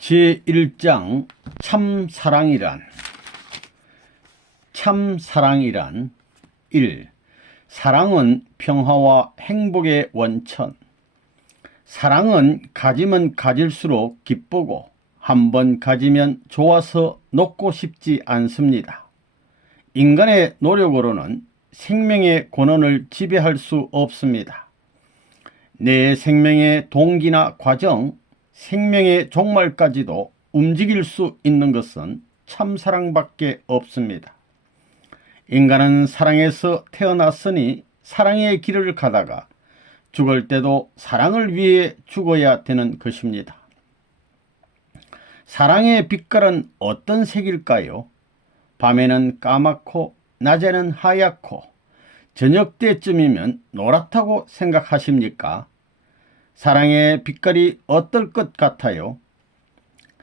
제1장 참사랑이란 1. 사랑은 평화와 행복의 원천. 사랑은 가지면 가질수록 기쁘고 한번 가지면 좋아서 놓고 싶지 않습니다. 인간의 노력으로는 생명의 권원을 지배할 수 없습니다. 내 생명의 동기나 과정, 생명의 종말까지도 움직일 수 있는 것은 참사랑밖에 없습니다. 인간은 사랑에서 태어났으니 사랑의 길을 가다가 죽을 때도 사랑을 위해 죽어야 되는 것입니다. 사랑의 빛깔은 어떤 색일까요? 밤에는 까맣고 낮에는 하얗고 저녁 때쯤이면 노랗다고 생각하십니까? 사랑의 빛깔이 어떨 것 같아요?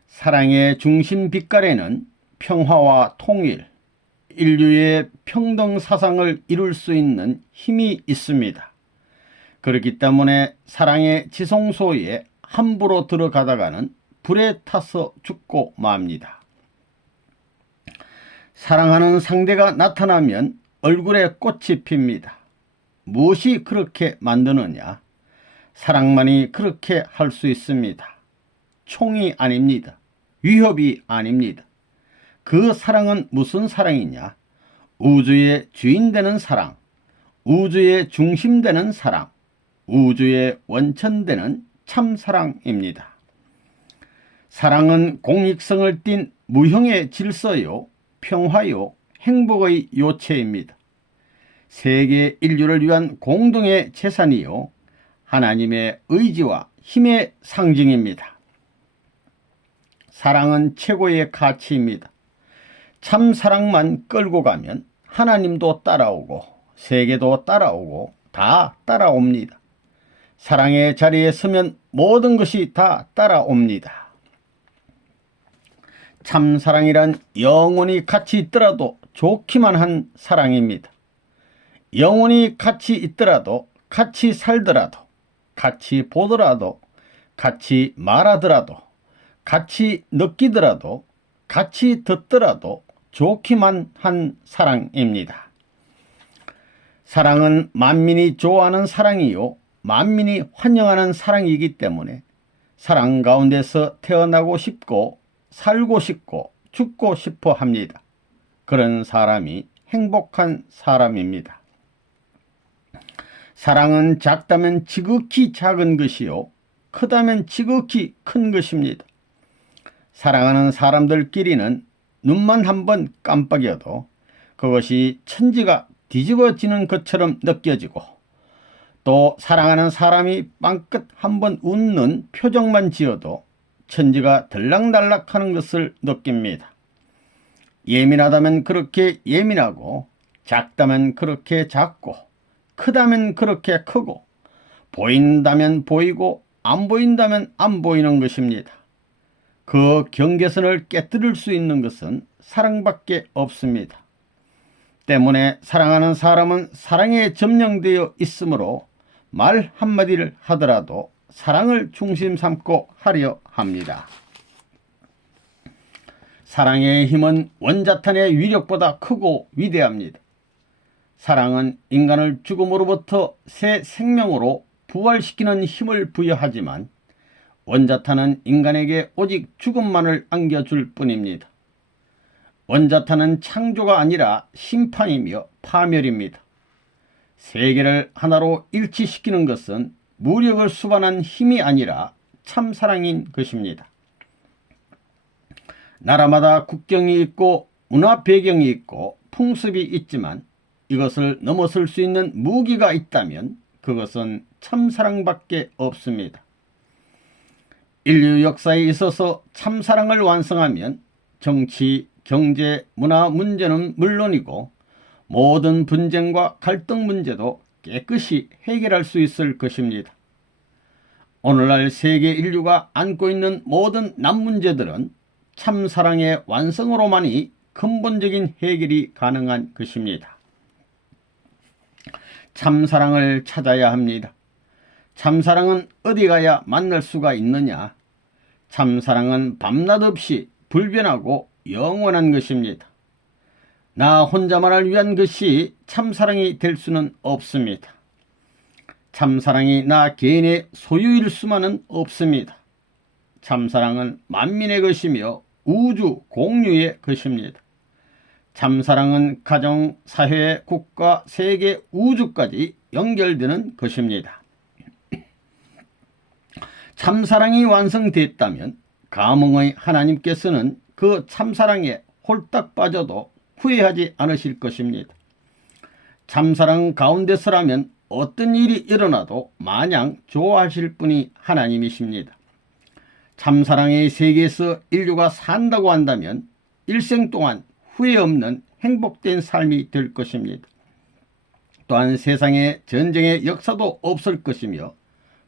사랑의 중심 빛깔에는 평화와 통일, 인류의 평등 사상을 이룰 수 있는 힘이 있습니다. 그렇기 때문에 사랑의 지성소에 함부로 들어가다가는 불에 타서 죽고 맙니다. 사랑하는 상대가 나타나면 얼굴에 꽃이 핍니다. 무엇이 그렇게 만드느냐? 사랑만이 그렇게 할 수 있습니다. 총이 아닙니다. 위협이 아닙니다. 그 사랑은 무슨 사랑이냐? 우주의 주인 되는 사랑, 우주의 중심 되는 사랑, 우주의 원천 되는 참사랑입니다. 사랑은 공익성을 띤 무형의 질서요, 평화요, 행복의 요체입니다. 세계 인류를 위한 공동의 재산이요, 하나님의 의지와 힘의 상징입니다. 사랑은 최고의 가치입니다. 참사랑만 끌고 가면 하나님도 따라오고 세계도 따라오고 다 따라옵니다. 사랑의 자리에 서면 모든 것이 다 따라옵니다. 참사랑이란 영원히 같이 있더라도 좋기만 한 사랑입니다. 영원히 같이 있더라도, 같이 살더라도, 같이 보더라도, 같이 말하더라도, 같이 느끼더라도, 같이 듣더라도 좋기만 한 사랑입니다. 사랑은 만민이 좋아하는 사랑이요, 만민이 환영하는 사랑이기 때문에 사랑 가운데서 태어나고 싶고 살고 싶고 죽고 싶어 합니다. 그런 사람이 행복한 사람입니다. 사랑은 작다면 지극히 작은 것이요, 크다면 지극히 큰 것입니다. 사랑하는 사람들끼리는 눈만 한번 깜빡여도 그것이 천지가 뒤집어지는 것처럼 느껴지고, 또 사랑하는 사람이 빵긋 한번 웃는 표정만 지어도 천지가 들락날락하는 것을 느낍니다. 예민하다면 그렇게 예민하고, 작다면 그렇게 작고, 크다면 그렇게 크고, 보인다면 보이고 안 보인다면 안 보이는 것입니다. 그 경계선을 깨뜨릴 수 있는 것은 사랑밖에 없습니다. 때문에 사랑하는 사람은 사랑에 점령되어 있으므로 말 한마디를 하더라도 사랑을 중심 삼고 하려 합니다. 사랑의 힘은 원자탄의 위력보다 크고 위대합니다. 사랑은 인간을 죽음으로부터 새 생명으로 부활시키는 힘을 부여하지만 원자탄은 인간에게 오직 죽음만을 안겨줄 뿐입니다. 원자탄은 창조가 아니라 심판이며 파멸입니다. 세계를 하나로 일치시키는 것은 무력을 수반한 힘이 아니라 참사랑인 것입니다. 나라마다 국경이 있고 문화 배경이 있고 풍습이 있지만 이것을 넘어설 수 있는 무기가 있다면 그것은 참사랑밖에 없습니다. 인류 역사에 있어서 참사랑을 완성하면 정치, 경제, 문화 문제는 물론이고 모든 분쟁과 갈등 문제도 깨끗이 해결할 수 있을 것입니다. 오늘날 세계 인류가 안고 있는 모든 난문제들은 참사랑의 완성으로만이 근본적인 해결이 가능한 것입니다. 참사랑을 찾아야 합니다. 참사랑은 어디 가야 만날 수가 있느냐? 참사랑은 밤낮 없이 불변하고 영원한 것입니다. 나 혼자만을 위한 것이 참사랑이 될 수는 없습니다. 참사랑이 나 개인의 소유일 수만은 없습니다. 참사랑은 만민의 것이며 우주 공유의 것입니다. 참사랑은 가정, 사회, 국가, 세계, 우주까지 연결되는 것입니다. 참사랑이 완성됐다면 감흥의 하나님께서는 그 참사랑에 홀딱 빠져도 후회하지 않으실 것입니다. 참사랑 가운데서라면 어떤 일이 일어나도 마냥 좋아하실 분이 하나님이십니다. 참사랑의 세계에서 인류가 산다고 한다면 일생 동안 후회 없는 행복된 삶이 될 것입니다. 또한 세상에 전쟁의 역사도 없을 것이며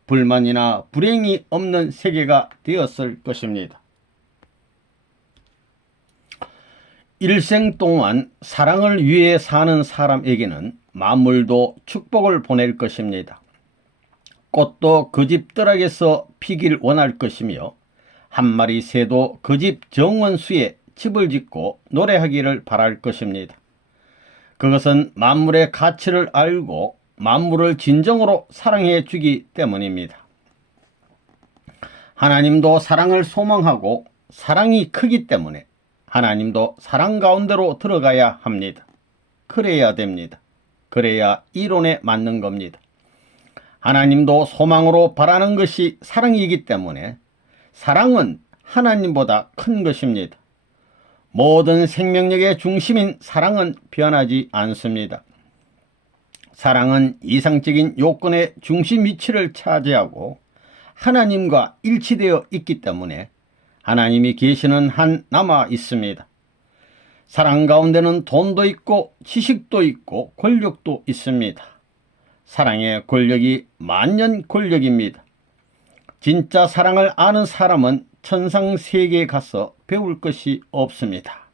불만이나 불행이 없는 세계가 되었을 것입니다. 일생 동안 사랑을 위해 사는 사람에게는 만물도 축복을 보낼 것입니다. 꽃도 그 집 뜰락에서 피길 원할 것이며 한 마리 새도 그 집 정원수에 집을 짓고 노래하기를 바랄 것입니다. 그것은 만물의 가치를 알고 만물을 진정으로 사랑해 주기 때문입니다. 하나님도 사랑을 소망하고 사랑이 크기 때문에 하나님도 사랑 가운데로 들어가야 합니다. 그래야 됩니다. 그래야 이론에 맞는 겁니다. 하나님도 소망으로 바라는 것이 사랑이기 때문에 사랑은 하나님보다 큰 것입니다. 모든 생명력의 중심인 사랑은 변하지 않습니다. 사랑은 이상적인 요건의 중심 위치를 차지하고 하나님과 일치되어 있기 때문에 하나님이 계시는 한 남아 있습니다. 사랑 가운데는 돈도 있고 지식도 있고 권력도 있습니다. 사랑의 권력이 만년 권력입니다. 진짜 사랑을 아는 사람은 천상세계에 가서 배울 것이 없습니다.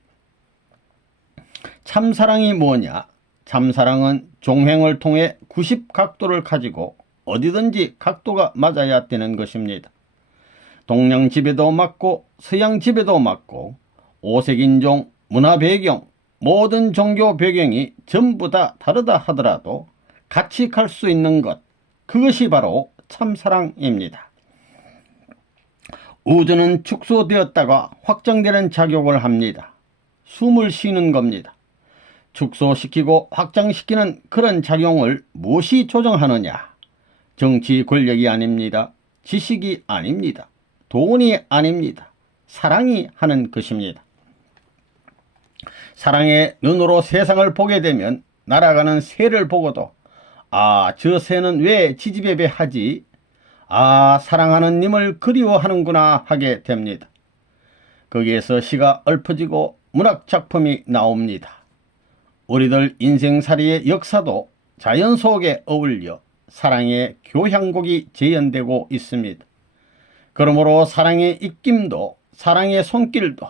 참사랑이 뭐냐? 참사랑은 종횡을 통해 90각도를 가지고 어디든지 각도가 맞아야 되는 것입니다. 동양 집에도 맞고 서양 집에도 맞고 오색인종, 문화 배경, 모든 종교 배경이 전부 다 다르다 하더라도 같이 갈 수 있는 것, 그것이 바로 참사랑입니다. 우주는 축소되었다가 확장되는 작용을 합니다. 숨을 쉬는 겁니다. 축소시키고 확장시키는 그런 작용을 무엇이 조정하느냐? 정치 권력이 아닙니다. 지식이 아닙니다. 돈이 아닙니다. 사랑이 하는 것입니다. 사랑의 눈으로 세상을 보게 되면 날아가는 새를 보고도 저 새는 왜 지지배배하지? 사랑하는 님을 그리워하는구나 하게 됩니다. 거기에서 시가 읊어지고 문학작품이 나옵니다. 우리들 인생살이의 역사도 자연 속에 어울려 사랑의 교향곡이 재현되고 있습니다. 그러므로 사랑의 입김도, 사랑의 손길도,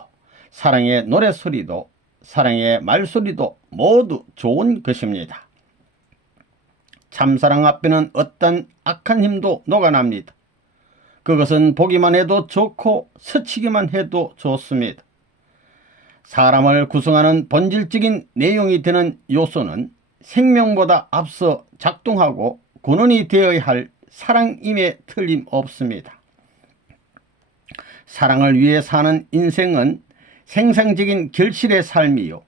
사랑의 노래소리도, 사랑의 말소리도 모두 좋은 것입니다. 참사랑 앞에는 어떤 악한 힘도 녹아납니다. 그것은 보기만 해도 좋고 스치기만 해도 좋습니다. 사람을 구성하는 본질적인 내용이 되는 요소는 생명보다 앞서 작동하고 근원이 되어야 할 사랑임에 틀림없습니다. 사랑을 위해 사는 인생은 생산적인 결실의 삶이요,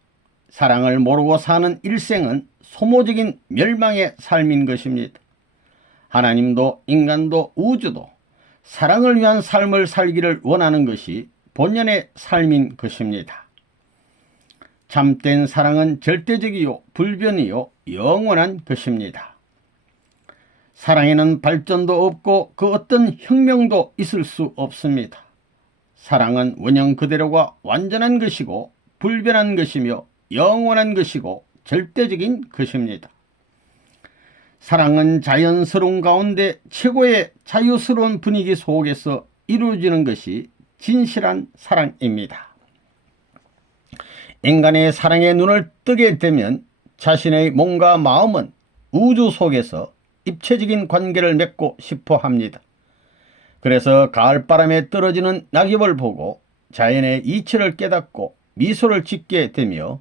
사랑을 모르고 사는 일생은 소모적인 멸망의 삶인 것입니다. 하나님도 인간도 우주도 사랑을 위한 삶을 살기를 원하는 것이 본연의 삶인 것입니다. 참된 사랑은 절대적이요, 불변이요, 영원한 것입니다. 사랑에는 발전도 없고 그 어떤 혁명도 있을 수 없습니다. 사랑은 원형 그대로가 완전한 것이고 불변한 것이며 영원한 것이고 절대적인 것입니다. 사랑은 자연스러운 가운데 최고의 자유스러운 분위기 속에서 이루어지는 것이 진실한 사랑입니다. 인간의 사랑의 눈을 뜨게 되면 자신의 몸과 마음은 우주 속에서 입체적인 관계를 맺고 싶어 합니다. 그래서 가을바람에 떨어지는 낙엽을 보고 자연의 이치를 깨닫고 미소를 짓게 되며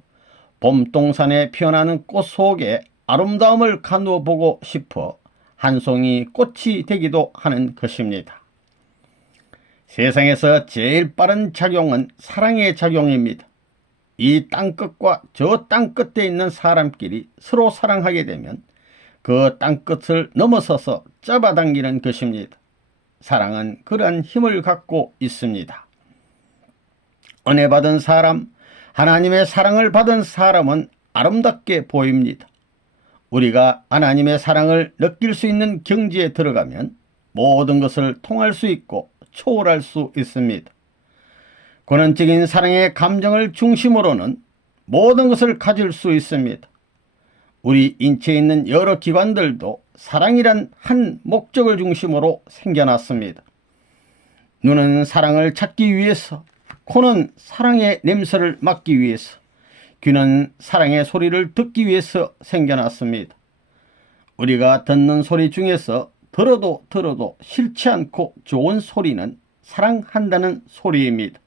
봄동산에 피어나는 꽃 속에 아름다움을 가누어 보고 싶어 한 송이 꽃이 되기도 하는 것입니다. 세상에서 제일 빠른 작용은 사랑의 작용입니다. 이 땅끝과 저 땅끝에 있는 사람끼리 서로 사랑하게 되면 그 땅끝을 넘어서서 잡아당기는 것입니다. 사랑은 그러한 힘을 갖고 있습니다. 은혜 받은 사람, 하나님의 사랑을 받은 사람은 아름답게 보입니다. 우리가 하나님의 사랑을 느낄 수 있는 경지에 들어가면 모든 것을 통할 수 있고 초월할 수 있습니다. 근원적인 사랑의 감정을 중심으로는 모든 것을 가질 수 있습니다. 우리 인체에 있는 여러 기관들도 사랑이란 한 목적을 중심으로 생겨났습니다. 눈은 사랑을 찾기 위해서, 코는 사랑의 냄새를 맡기 위해서, 귀는 사랑의 소리를 듣기 위해서 생겨났습니다. 우리가 듣는 소리 중에서 들어도 싫지 않고 좋은 소리는 사랑한다는 소리입니다.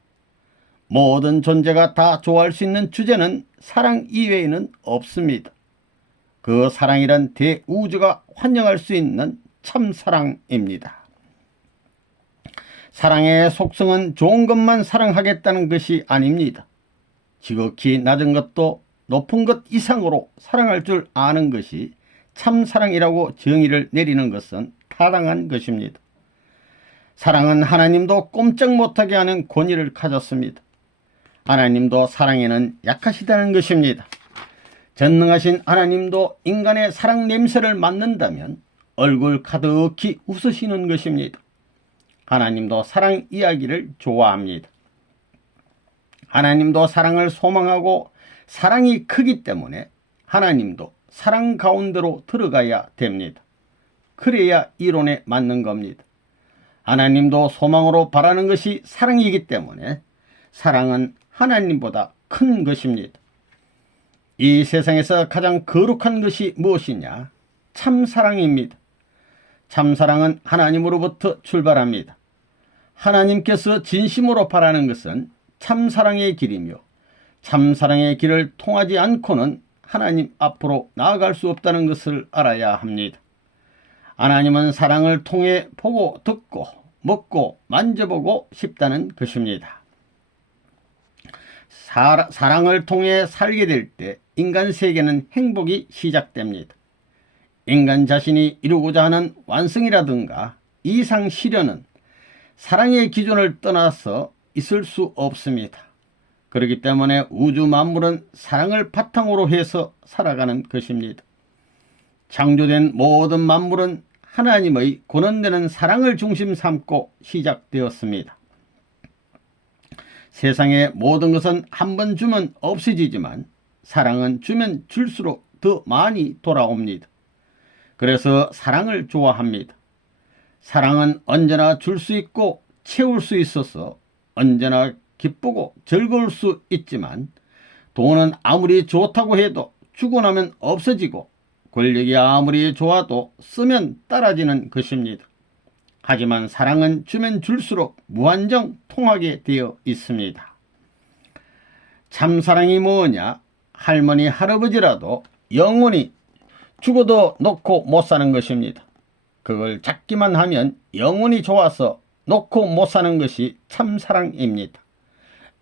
모든 존재가 다 좋아할 수 있는 주제는 사랑 이외에는 없습니다. 그 사랑이란 대우주가 환영할 수 있는 참사랑입니다. 사랑의 속성은 좋은 것만 사랑하겠다는 것이 아닙니다. 지극히 낮은 것도 높은 것 이상으로 사랑할 줄 아는 것이 참사랑이라고 정의를 내리는 것은 타당한 것입니다. 사랑은 하나님도 꼼짝 못하게 하는 권위를 가졌습니다. 하나님도 사랑에는 약하시다는 것입니다. 전능하신 하나님도 인간의 사랑 냄새를 맡는다면 얼굴 가득히 웃으시는 것입니다. 하나님도 사랑 이야기를 좋아합니다. 하나님도 사랑을 소망하고 사랑이 크기 때문에 하나님도 사랑 가운데로 들어가야 됩니다. 그래야 이론에 맞는 겁니다. 하나님도 소망으로 바라는 것이 사랑이기 때문에 사랑은 하나님보다 큰 것입니다. 이 세상에서 가장 거룩한 것이 무엇이냐? 참사랑입니다. 참사랑은 하나님으로부터 출발합니다. 하나님께서 진심으로 바라는 것은 참사랑의 길이며 참사랑의 길을 통하지 않고는 하나님 앞으로 나아갈 수 없다는 것을 알아야 합니다. 하나님은 사랑을 통해 보고 듣고 먹고 만져보고 싶다는 것입니다. 사랑을 통해 살게 될 때 인간 세계는 행복이 시작됩니다. 인간 자신이 이루고자 하는 완성이라든가 이상 실현은 사랑의 기준을 떠나서 있을 수 없습니다. 그렇기 때문에 우주 만물은 사랑을 바탕으로 해서 살아가는 것입니다. 창조된 모든 만물은 하나님의 권원되는 사랑을 중심 삼고 시작되었습니다. 세상의 모든 것은 한 번 주면 없어지지만 사랑은 주면 줄수록 더 많이 돌아옵니다. 그래서 사랑을 좋아합니다. 사랑은 언제나 줄 수 있고 채울 수 있어서 언제나 기쁘고 즐거울 수 있지만 돈은 아무리 좋다고 해도 주고 나면 없어지고 권력이 아무리 좋아도 쓰면 떨어지는 것입니다. 하지만 사랑은 주면 줄수록 무한정 통하게 되어 있습니다. 참사랑이 뭐냐? 할머니 할아버지라도 영원히 죽어도 놓고 못 사는 것입니다. 그걸 찾기만 하면 영원히 좋아서 놓고 못 사는 것이 참사랑입니다.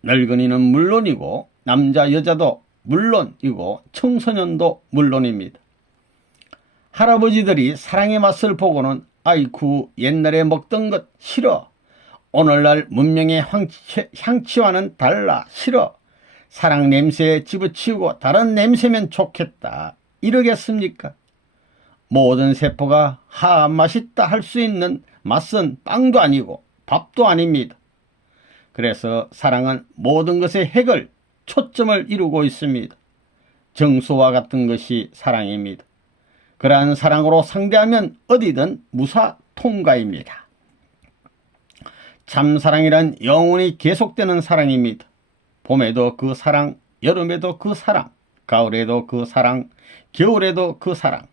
늙은이는 물론이고 남자 여자도 물론이고 청소년도 물론입니다. 할아버지들이 사랑의 맛을 보고는 아이쿠 옛날에 먹던 것 싫어, 오늘날 문명의 향치와는 달라 싫어, 사랑 냄새에 집어치우고 다른 냄새면 좋겠다 이러겠습니까? 모든 세포가 맛있다 할 수 있는 맛은 빵도 아니고 밥도 아닙니다. 그래서 사랑은 모든 것의 핵을 초점을 이루고 있습니다. 정수와 같은 것이 사랑입니다. 그러한 사랑으로 상대하면 어디든 무사 통과입니다. 참사랑이란 영원히 계속되는 사랑입니다. 봄에도 그 사랑, 여름에도 그 사랑, 가을에도 그 사랑, 겨울에도 그 사랑,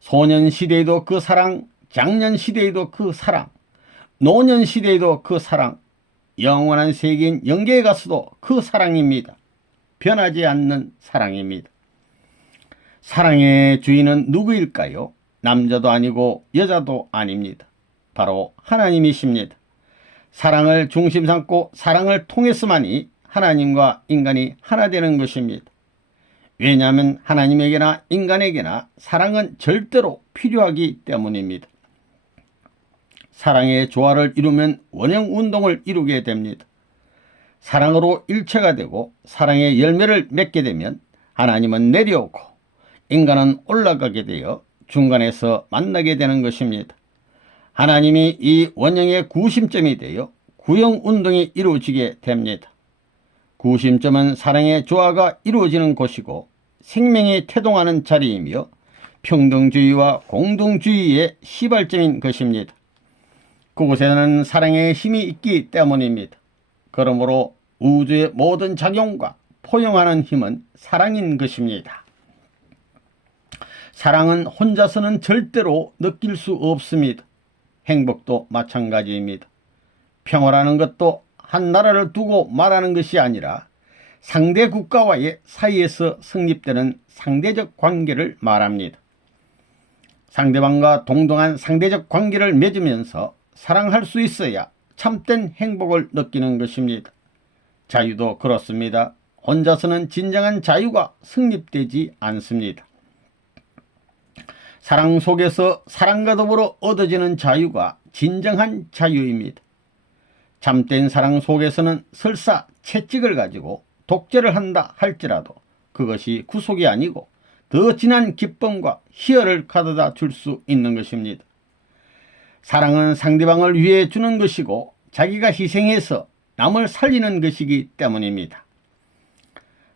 소년시대에도 그 사랑, 장년시대에도 그 사랑, 노년 시대에도 그 사랑, 영원한 세계인 영계에 가서도 그 사랑입니다. 변하지 않는 사랑입니다. 사랑의 주인은 누구일까요? 남자도 아니고 여자도 아닙니다. 바로 하나님이십니다. 사랑을 중심 삼고 사랑을 통해서만이 하나님과 인간이 하나 되는 것입니다. 왜냐하면 하나님에게나 인간에게나 사랑은 절대로 필요하기 때문입니다. 사랑의 조화를 이루면 원형운동을 이루게 됩니다. 사랑으로 일체가 되고 사랑의 열매를 맺게 되면 하나님은 내려오고 인간은 올라가게 되어 중간에서 만나게 되는 것입니다. 하나님이 이 원형의 구심점이 되어 구형운동이 이루어지게 됩니다. 구심점은 사랑의 조화가 이루어지는 곳이고 생명이 태동하는 자리이며 평등주의와 공동주의의 시발점인 것입니다. 그곳에는 사랑의 힘이 있기 때문입니다. 그러므로 우주의 모든 작용과 포용하는 힘은 사랑인 것입니다. 사랑은 혼자서는 절대로 느낄 수 없습니다. 행복도 마찬가지입니다. 평화라는 것도 한 나라를 두고 말하는 것이 아니라 상대 국가와의 사이에서 성립되는 상대적 관계를 말합니다. 상대방과 동등한 상대적 관계를 맺으면서 사랑할 수 있어야 참된 행복을 느끼는 것입니다. 자유도 그렇습니다. 혼자서는 진정한 자유가 성립되지 않습니다. 사랑 속에서 사랑과 더불어 얻어지는 자유가 진정한 자유입니다. 참된 사랑 속에서는 설사 채찍을 가지고 독재를 한다 할지라도 그것이 구속이 아니고 더 진한 기쁨과 희열을 가져다 줄 수 있는 것입니다. 사랑은 상대방을 위해 주는 것이고 자기가 희생해서 남을 살리는 것이기 때문입니다.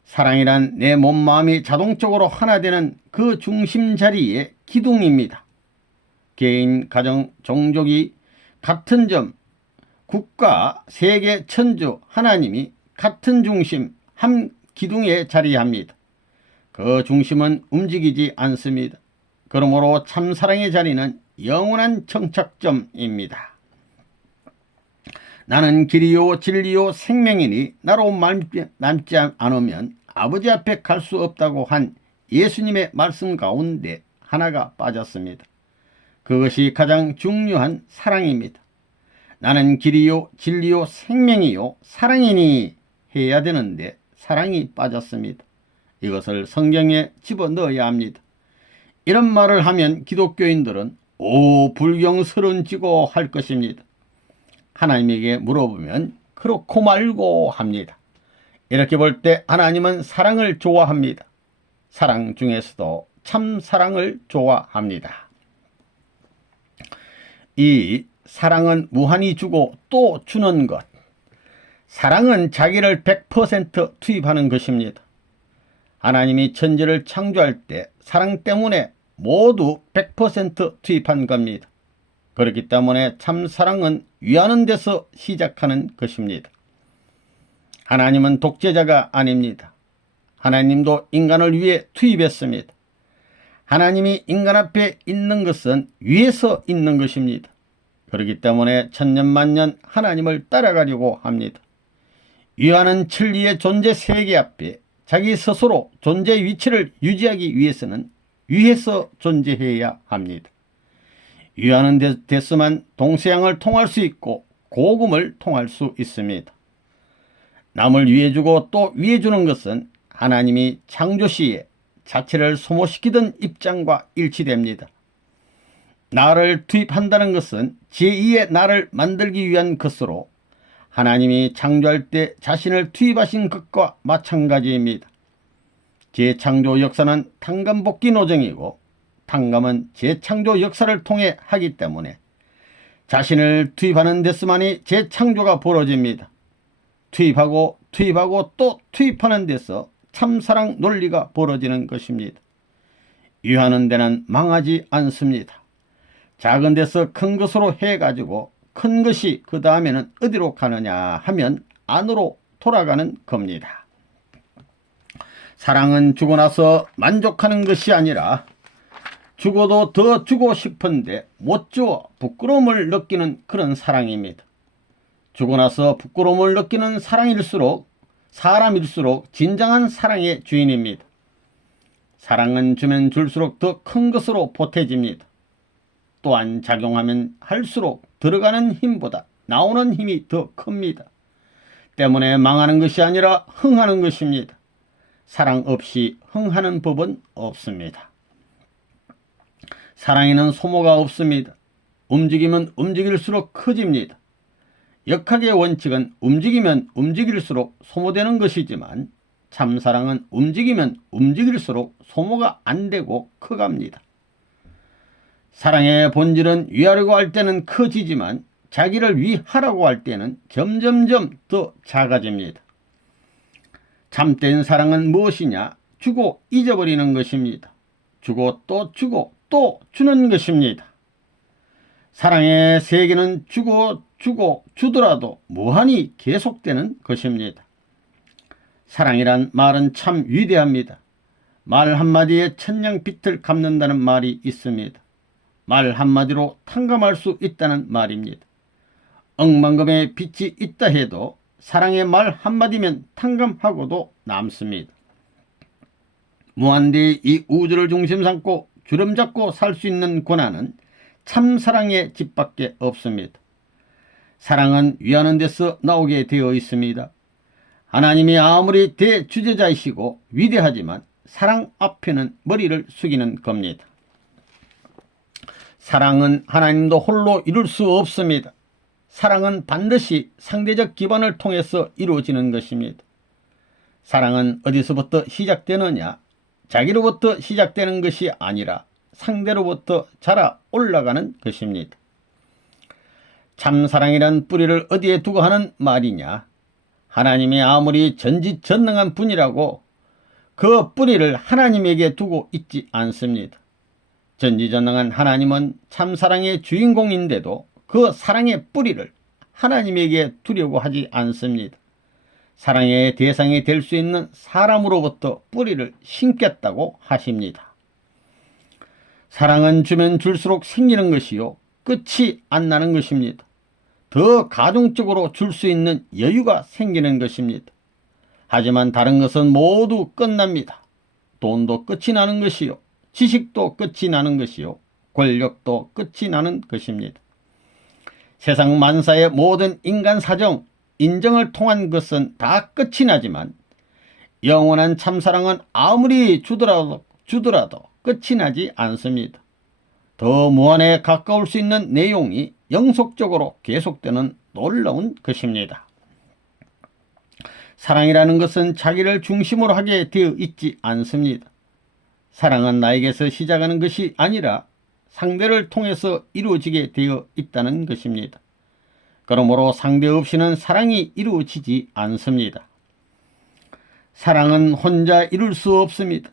사랑이란 내 몸 마음이 자동적으로 하나 되는 그 중심 자리의 기둥입니다. 개인, 가정, 종족이 같은 점, 국가, 세계, 천주, 하나님이 같은 중심, 한 기둥에 자리합니다. 그 중심은 움직이지 않습니다. 그러므로 참사랑의 자리는 영원한 정착점입니다. 나는 길이요 진리요 생명이니 나로 남지 않으면 아버지 앞에 갈 수 없다고 한 예수님의 말씀 가운데 하나가 빠졌습니다. 그것이 가장 중요한 사랑입니다. 나는 길이요 진리요 생명이요 사랑이니 해야 되는데 사랑이 빠졌습니다. 이것을 성경에 집어넣어야 합니다. 이런 말을 하면 기독교인들은 오 불경스런지고 할 것입니다. 하나님에게 물어보면 그렇고 말고 합니다. 이렇게 볼 때 하나님은 사랑을 좋아합니다. 사랑 중에서도 참 사랑을 좋아합니다. 이 사랑은 무한히 주고 또 주는 것. 사랑은 자기를 100% 투입하는 것입니다. 하나님이 천지를 창조할 때 사랑 때문에 모두 100% 투입한 겁니다. 그렇기 때문에 참사랑은 위하는 데서 시작하는 것입니다. 하나님은 독재자가 아닙니다. 하나님도 인간을 위해 투입했습니다. 하나님이 인간 앞에 있는 것은 위에서 있는 것입니다. 그렇기 때문에 천년만년 하나님을 따라가려고 합니다. 위하는 진리의 존재 세계 앞에 자기 스스로 존재 위치를 유지하기 위해서는 위에서 존재해야 합니다. 위하는 데서만 동서양을 통할 수 있고 복음을 통할 수 있습니다. 남을 위해주고 또 위해주는 것은 하나님이 창조시에 자체를 소모시키던 입장과 일치됩니다. 나를 투입한다는 것은 제2의 나를 만들기 위한 것으로 하나님이 창조할 때 자신을 투입하신 것과 마찬가지입니다. 재창조 역사는 탕감복귀 노정이고 탕감은 재창조 역사를 통해 하기 때문에 자신을 투입하는 데서만이 재창조가 벌어집니다. 투입하고 또 투입하는 데서 참사랑 논리가 벌어지는 것입니다. 위하는 데는 망하지 않습니다. 작은 데서 큰 것으로 해가지고 큰 것이 그 다음에는 어디로 가느냐 하면 안으로 돌아가는 겁니다. 사랑은 주고 나서 만족하는 것이 아니라 주고도 더 주고 싶은데 못 주어 부끄러움을 느끼는 그런 사랑입니다. 주고 나서 부끄러움을 느끼는 사람일수록 진정한 사랑의 주인입니다. 사랑은 주면 줄수록 더 큰 것으로 보태집니다. 또한 작용하면 할수록 들어가는 힘보다 나오는 힘이 더 큽니다. 때문에 망하는 것이 아니라 흥하는 것입니다. 사랑 없이 흥하는 법은 없습니다. 사랑에는 소모가 없습니다. 움직이면 움직일수록 커집니다. 역학의 원칙은 움직이면 움직일수록 소모되는 것이지만 참사랑은 움직이면 움직일수록 소모가 안 되고 커갑니다. 사랑의 본질은 위하려고 할 때는 커지지만 자기를 위하라고 할 때는 점점점 더 작아집니다. 참된 사랑은 무엇이냐? 주고 잊어버리는 것입니다. 주고 또 주고 또 주는 것입니다. 사랑의 세계는 주고 주더라도 무한히 계속되는 것입니다. 사랑이란 말은 참 위대합니다. 말 한마디에 천냥빚을 갚는다는 말이 있습니다. 말 한마디로 탕감할 수 있다는 말입니다. 억만금의 빚이 있다 해도 사랑의 말 한마디면 탕감하고도 남습니다. 무한대의 이 우주를 중심 삼고 주름 잡고 살 수 있는 권한은 참사랑의 집밖에 없습니다. 사랑은 위하는 데서 나오게 되어 있습니다. 하나님이 아무리 대주제자이시고 위대하지만 사랑 앞에는 머리를 숙이는 겁니다. 사랑은 하나님도 홀로 이룰 수 없습니다. 사랑은 반드시 상대적 기반을 통해서 이루어지는 것입니다. 사랑은 어디서부터 시작되느냐? 자기로부터 시작되는 것이 아니라 상대로부터 자라 올라가는 것입니다. 참사랑이란 뿌리를 어디에 두고 하는 말이냐? 하나님이 아무리 전지전능한 분이라고 그 뿌리를 하나님에게 두고 있지 않습니다. 전지전능한 하나님은 참사랑의 주인공인데도 그 사랑의 뿌리를 하나님에게 두려고 하지 않습니다. 사랑의 대상이 될 수 있는 사람으로부터 뿌리를 심겠다고 하십니다. 사랑은 주면 줄수록 생기는 것이요 끝이 안 나는 것입니다. 더 가중적으로 줄 수 있는 여유가 생기는 것입니다. 하지만 다른 것은 모두 끝납니다. 돈도 끝이 나는 것이요 지식도 끝이 나는 것이요 권력도 끝이 나는 것입니다. 세상 만사의 모든 인간 사정, 인정을 통한 것은 다 끝이 나지만 영원한 참사랑은 아무리 주더라도 끝이 나지 않습니다. 더 무한에 가까울 수 있는 내용이 영속적으로 계속되는 놀라운 것입니다. 사랑이라는 것은 자기를 중심으로 하게 되어 있지 않습니다. 사랑은 나에게서 시작하는 것이 아니라 상대를 통해서 이루어지게 되어 있다는 것입니다. 그러므로 상대 없이는 사랑이 이루어지지 않습니다. 사랑은 혼자 이룰 수 없습니다.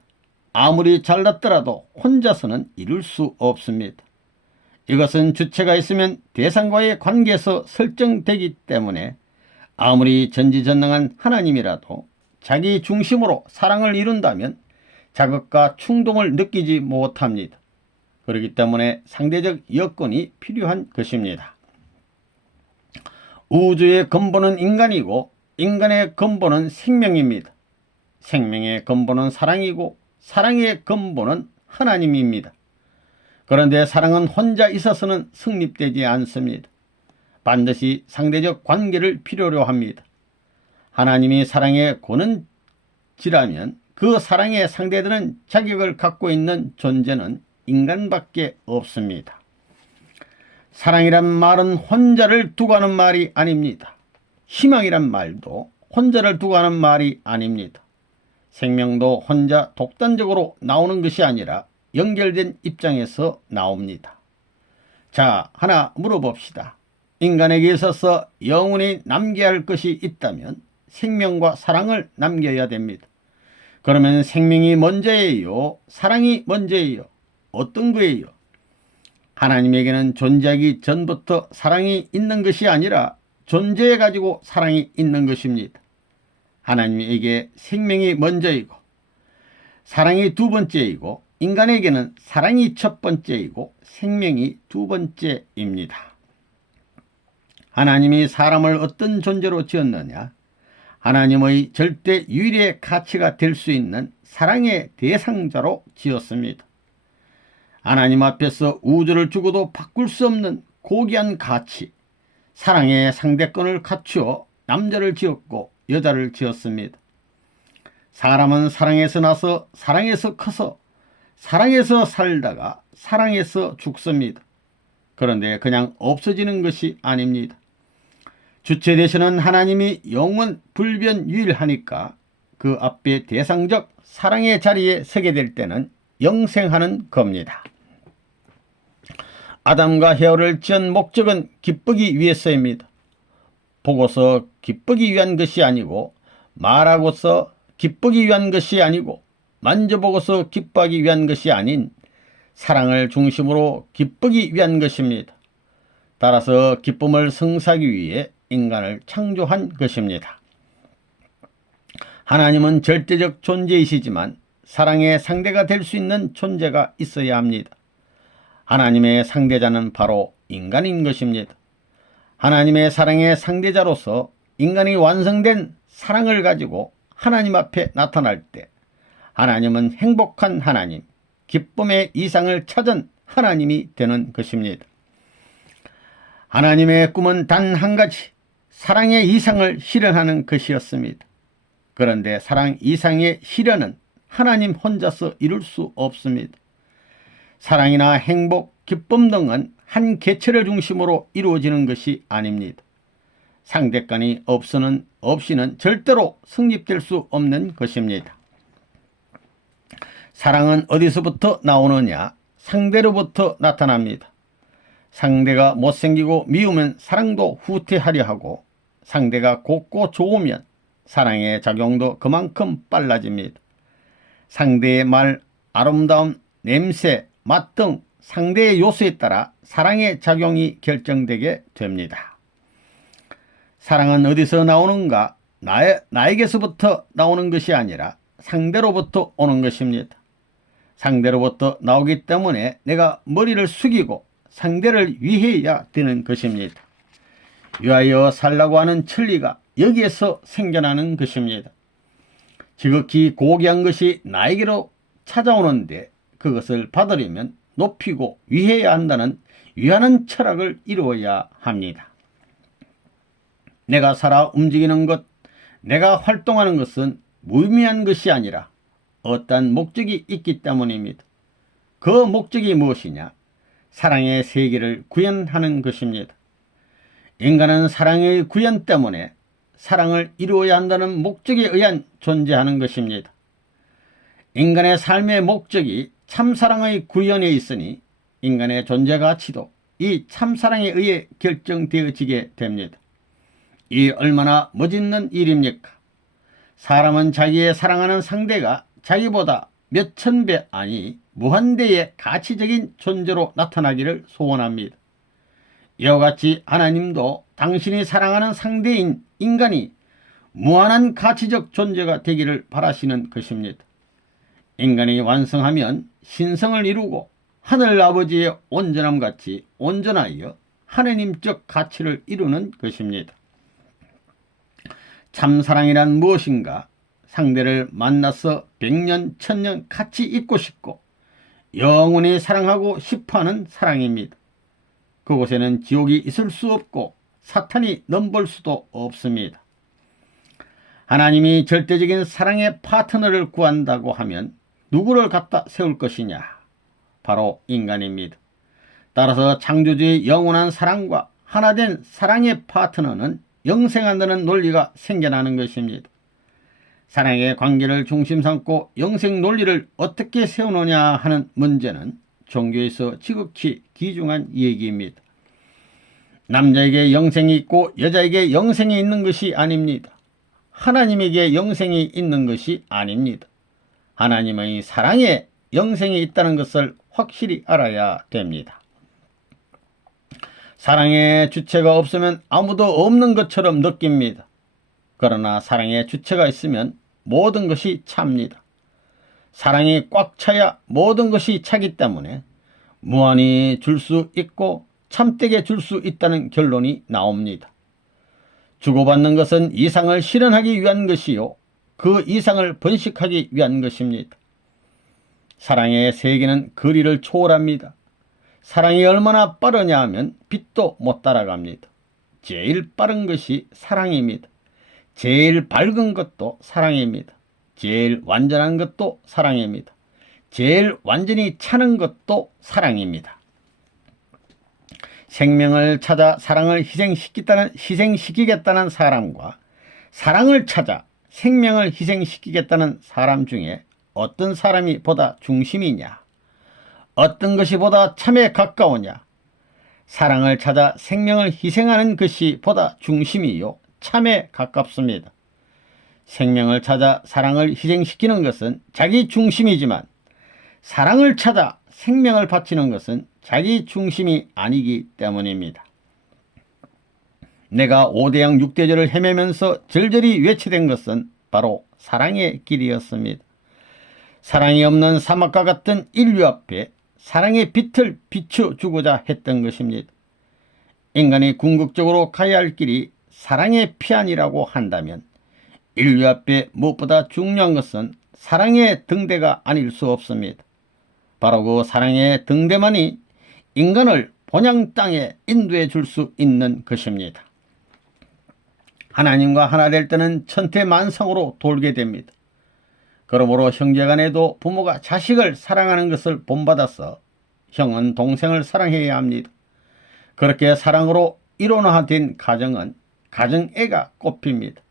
아무리 잘났더라도 혼자서는 이룰 수 없습니다. 이것은 주체가 있으면 대상과의 관계에서 설정되기 때문에 아무리 전지전능한 하나님이라도 자기 중심으로 사랑을 이룬다면 자극과 충동을 느끼지 못합니다. 그렇기 때문에 상대적 여건이 필요한 것입니다. 우주의 근본은 인간이고 인간의 근본은 생명입니다. 생명의 근본은 사랑이고 사랑의 근본은 하나님입니다. 그런데 사랑은 혼자 있어서는 성립되지 않습니다. 반드시 상대적 관계를 필요로 합니다. 하나님이 사랑의 권은지라면 그 사랑의 상대들은 자격을 갖고 있는 존재는 인간밖에 없습니다. 사랑이란 말은 혼자를 두고 하는 말이 아닙니다. 희망이란 말도 혼자를 두고 하는 말이 아닙니다. 생명도 혼자 독단적으로 나오는 것이 아니라 연결된 입장에서 나옵니다. 자, 하나 물어봅시다. 인간에게 있어서 영원히 남겨야 할 것이 있다면 생명과 사랑을 남겨야 됩니다. 그러면 생명이 먼저예요? 사랑이 먼저예요? 어떤 거예요? 하나님에게는 존재하기 전부터 사랑이 있는 것이 아니라 존재해가지고 사랑이 있는 것입니다. 하나님에게 생명이 먼저이고 사랑이 두 번째이고 인간에게는 사랑이 첫 번째이고 생명이 두 번째입니다. 하나님이 사람을 어떤 존재로 지었느냐? 하나님의 절대 유일의 가치가 될 수 있는 사랑의 대상자로 지었습니다. 하나님 앞에서 우주를 주고도 바꿀 수 없는 고귀한 가치, 사랑의 상대권을 갖추어 남자를 지었고 여자를 지었습니다. 사람은 사랑에서 나서 사랑에서 커서 사랑에서 살다가 사랑에서 죽습니다. 그런데 그냥 없어지는 것이 아닙니다. 주체 되시는 하나님이 영원 불변유일하니까 그 앞에 대상적 사랑의 자리에 서게 될 때는 영생하는 겁니다. 아담과 헤어를 지은 목적은 기쁘기 위해서입니다. 보고서 기쁘기 위한 것이 아니고, 말하고서 기쁘기 위한 것이 아니고, 만져보고서 기뻐하기 위한 것이 아닌 사랑을 중심으로 기쁘기 위한 것입니다. 따라서 기쁨을 성사하기 위해 인간을 창조한 것입니다. 하나님은 절대적 존재이시지만 사랑의 상대가 될 수 있는 존재가 있어야 합니다. 하나님의 상대자는 바로 인간인 것입니다. 하나님의 사랑의 상대자로서 인간이 완성된 사랑을 가지고 하나님 앞에 나타날 때 하나님은 행복한 하나님, 기쁨의 이상을 찾은 하나님이 되는 것입니다. 하나님의 꿈은 단 한 가지, 사랑의 이상을 실현하는 것이었습니다. 그런데 사랑 이상의 실현은 하나님 혼자서 이룰 수 없습니다. 사랑이나 행복, 기쁨 등은 한 개체를 중심으로 이루어지는 것이 아닙니다. 상대간이 없이는 절대로 성립될 수 없는 것입니다. 사랑은 어디서부터 나오느냐? 상대로부터 나타납니다. 상대가 못생기고 미우면 사랑도 후퇴하려 하고, 상대가 곱고 좋으면 사랑의 작용도 그만큼 빨라집니다. 상대의 말, 아름다움, 냄새, 맛 등 상대의 요소에 따라 사랑의 작용이 결정되게 됩니다. 사랑은 어디서 나오는가? 나에게서부터 나오는 것이 아니라 상대로부터 오는 것입니다. 상대로부터 나오기 때문에 내가 머리를 숙이고 상대를 위해야 되는 것입니다. 위하여 살라고 하는 천리가 여기에서 생겨나는 것입니다. 지극히 고귀한 것이 나에게로 찾아오는데 그것을 받으려면 높이고 위해야 한다는 위하는 철학을 이루어야 합니다. 내가 살아 움직이는 것, 내가 활동하는 것은 무의미한 것이 아니라 어떠한 목적이 있기 때문입니다. 그 목적이 무엇이냐? 사랑의 세계를 구현하는 것입니다. 인간은 사랑의 구현 때문에 사랑을 이루어야 한다는 목적에 의한 존재하는 것입니다. 인간의 삶의 목적이 참사랑의 구현에 있으니 인간의 존재 가치도 이 참사랑에 의해 결정되어지게 됩니다. 이 얼마나 멋있는 일입니까? 사람은 자기의 사랑하는 상대가 자기보다 몇천 배 아니 무한대의 가치적인 존재로 나타나기를 소원합니다. 이와 같이 하나님도 당신이 사랑하는 상대인 인간이 무한한 가치적 존재가 되기를 바라시는 것입니다. 인간이 완성하면 신성을 이루고 하늘아버지의 온전함같이 온전하여 하느님적 가치를 이루는 것입니다. 참사랑이란 무엇인가? 상대를 만나서 100년, 1000년 같이 있고 싶고 영원히 사랑하고 싶어하는 사랑입니다. 그곳에는 지옥이 있을 수 없고 사탄이 넘볼 수도 없습니다. 하나님이 절대적인 사랑의 파트너를 구한다고 하면 누구를 갖다 세울 것이냐? 바로 인간입니다. 따라서 창조주의 영원한 사랑과 하나된 사랑의 파트너는 영생한다는 논리가 생겨나는 것입니다. 사랑의 관계를 중심 삼고 영생 논리를 어떻게 세우느냐 하는 문제는 종교에서 지극히 귀중한 얘기입니다. 남자에게 영생이 있고 여자에게 영생이 있는 것이 아닙니다. 하나님에게 영생이 있는 것이 아닙니다. 하나님의 사랑에 영생이 있다는 것을 확실히 알아야 됩니다. 사랑의 주체가 없으면 아무도 없는 것처럼 느낍니다. 그러나 사랑의 주체가 있으면 모든 것이 찹니다. 사랑이 꽉 차야 모든 것이 차기 때문에 무한히 줄 수 있고 참되게 줄 수 있다는 결론이 나옵니다. 주고받는 것은 이상을 실현하기 위한 것이요, 그 이상을 번식하기 위한 것입니다. 사랑의 세계는 거리를 초월합니다. 사랑이 얼마나 빠르냐 하면 빛도 못 따라갑니다. 제일 빠른 것이 사랑입니다. 제일 밝은 것도 사랑입니다. 제일 완전한 것도 사랑입니다. 제일 완전히 차는 것도 사랑입니다. 생명을 찾아 사랑을 희생시키겠다는 사람과 사랑을 찾아 생명을 희생시키겠다는 사람 중에 어떤 사람이 보다 중심이냐? 어떤 것이 보다 참에 가까우냐? 사랑을 찾아 생명을 희생하는 것이 보다 중심이요, 참에 가깝습니다. 생명을 찾아 사랑을 희생시키는 것은 자기 중심이지만 사랑을 찾아 생명을 바치는 것은 자기 중심이 아니기 때문입니다. 내가 5대양 6대절을 헤매면서 절절히 외치던 것은 바로 사랑의 길이었습니다. 사랑이 없는 사막과 같은 인류 앞에 사랑의 빛을 비춰주고자 했던 것입니다. 인간이 궁극적으로 가야 할 길이 사랑의 피안이라고 한다면 인류 앞에 무엇보다 중요한 것은 사랑의 등대가 아닐 수 없습니다. 바로 그 사랑의 등대만이 인간을 본향 땅에 인도해 줄 수 있는 것입니다. 하나님과 하나 될 때는 천태만상으로 돌게 됩니다. 그러므로 형제간에도 부모가 자식을 사랑하는 것을 본받아서 형은 동생을 사랑해야 합니다. 그렇게 사랑으로 일원화된 가정은 가정애가 꼽힙니다.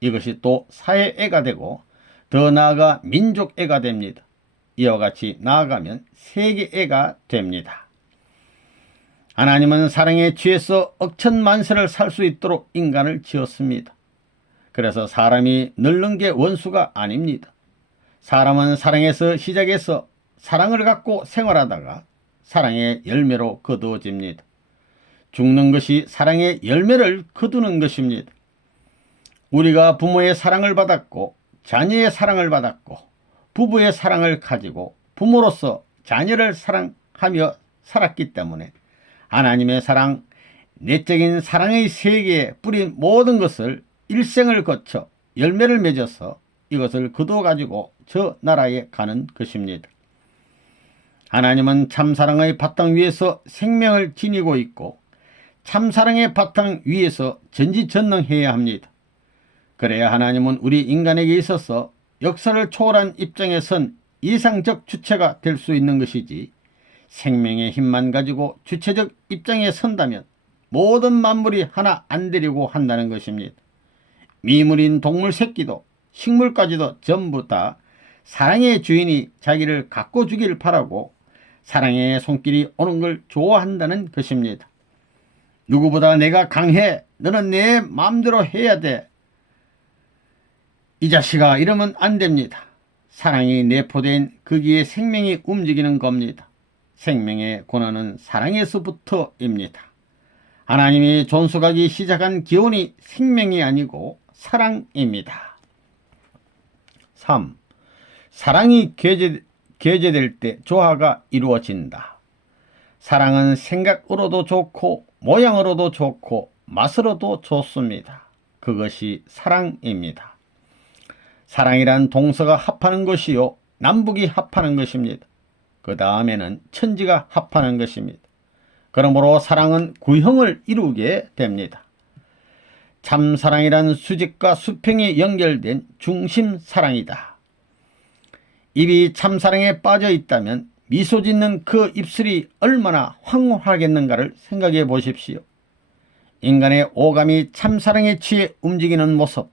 이것이 또 사회애가 되고 더 나아가 민족애가 됩니다. 이와 같이 나아가면 세계애가 됩니다. 하나님은 사랑에 취해서 억천만세를 살 수 있도록 인간을 지었습니다. 그래서 사람이 늙는 게 원수가 아닙니다. 사람은 사랑에서 시작해서 사랑을 갖고 생활하다가 사랑의 열매로 거두어집니다. 죽는 것이 사랑의 열매를 거두는 것입니다. 우리가 부모의 사랑을 받았고 자녀의 사랑을 받았고 부부의 사랑을 가지고 부모로서 자녀를 사랑하며 살았기 때문에 하나님의 사랑, 내적인 사랑의 세계에 뿌린 모든 것을 일생을 거쳐 열매를 맺어서 이것을 거두어 가지고 저 나라에 가는 것입니다. 하나님은 참사랑의 바탕 위에서 생명을 지니고 있고 참사랑의 바탕 위에서 전지전능해야 합니다. 그래야 하나님은 우리 인간에게 있어서 역사를 초월한 입장에 선 이상적 주체가 될 수 있는 것이지, 생명의 힘만 가지고 주체적 입장에 선다면 모든 만물이 하나 안 되려고 한다는 것입니다. 미물인 동물 새끼도 식물까지도 전부 다 사랑의 주인이 자기를 갖고 주길 바라고 사랑의 손길이 오는 걸 좋아한다는 것입니다. 누구보다 내가 강해, 너는 내 마음대로 해야 돼, 이 자식아, 이러면 안 됩니다. 사랑이 내포된 거기에 생명이 움직이는 겁니다. 생명의 고난은 사랑에서부터입니다. 하나님이 존속하기 시작한 기원이 생명이 아니고 사랑입니다. 3. 사랑이 계제될 때 조화가 이루어진다. 사랑은 생각으로도 좋고 모양으로도 좋고 맛으로도 좋습니다. 그것이 사랑입니다. 사랑이란 동서가 합하는 것이요, 남북이 합하는 것입니다. 그 다음에는 천지가 합하는 것입니다. 그러므로 사랑은 구형을 이루게 됩니다. 참사랑이란 수직과 수평이 연결된 중심사랑이다. 입이 참사랑에 빠져 있다면 미소 짓는 그 입술이 얼마나 황홀하겠는가를 생각해 보십시오. 인간의 오감이 참사랑에 취해 움직이는 모습,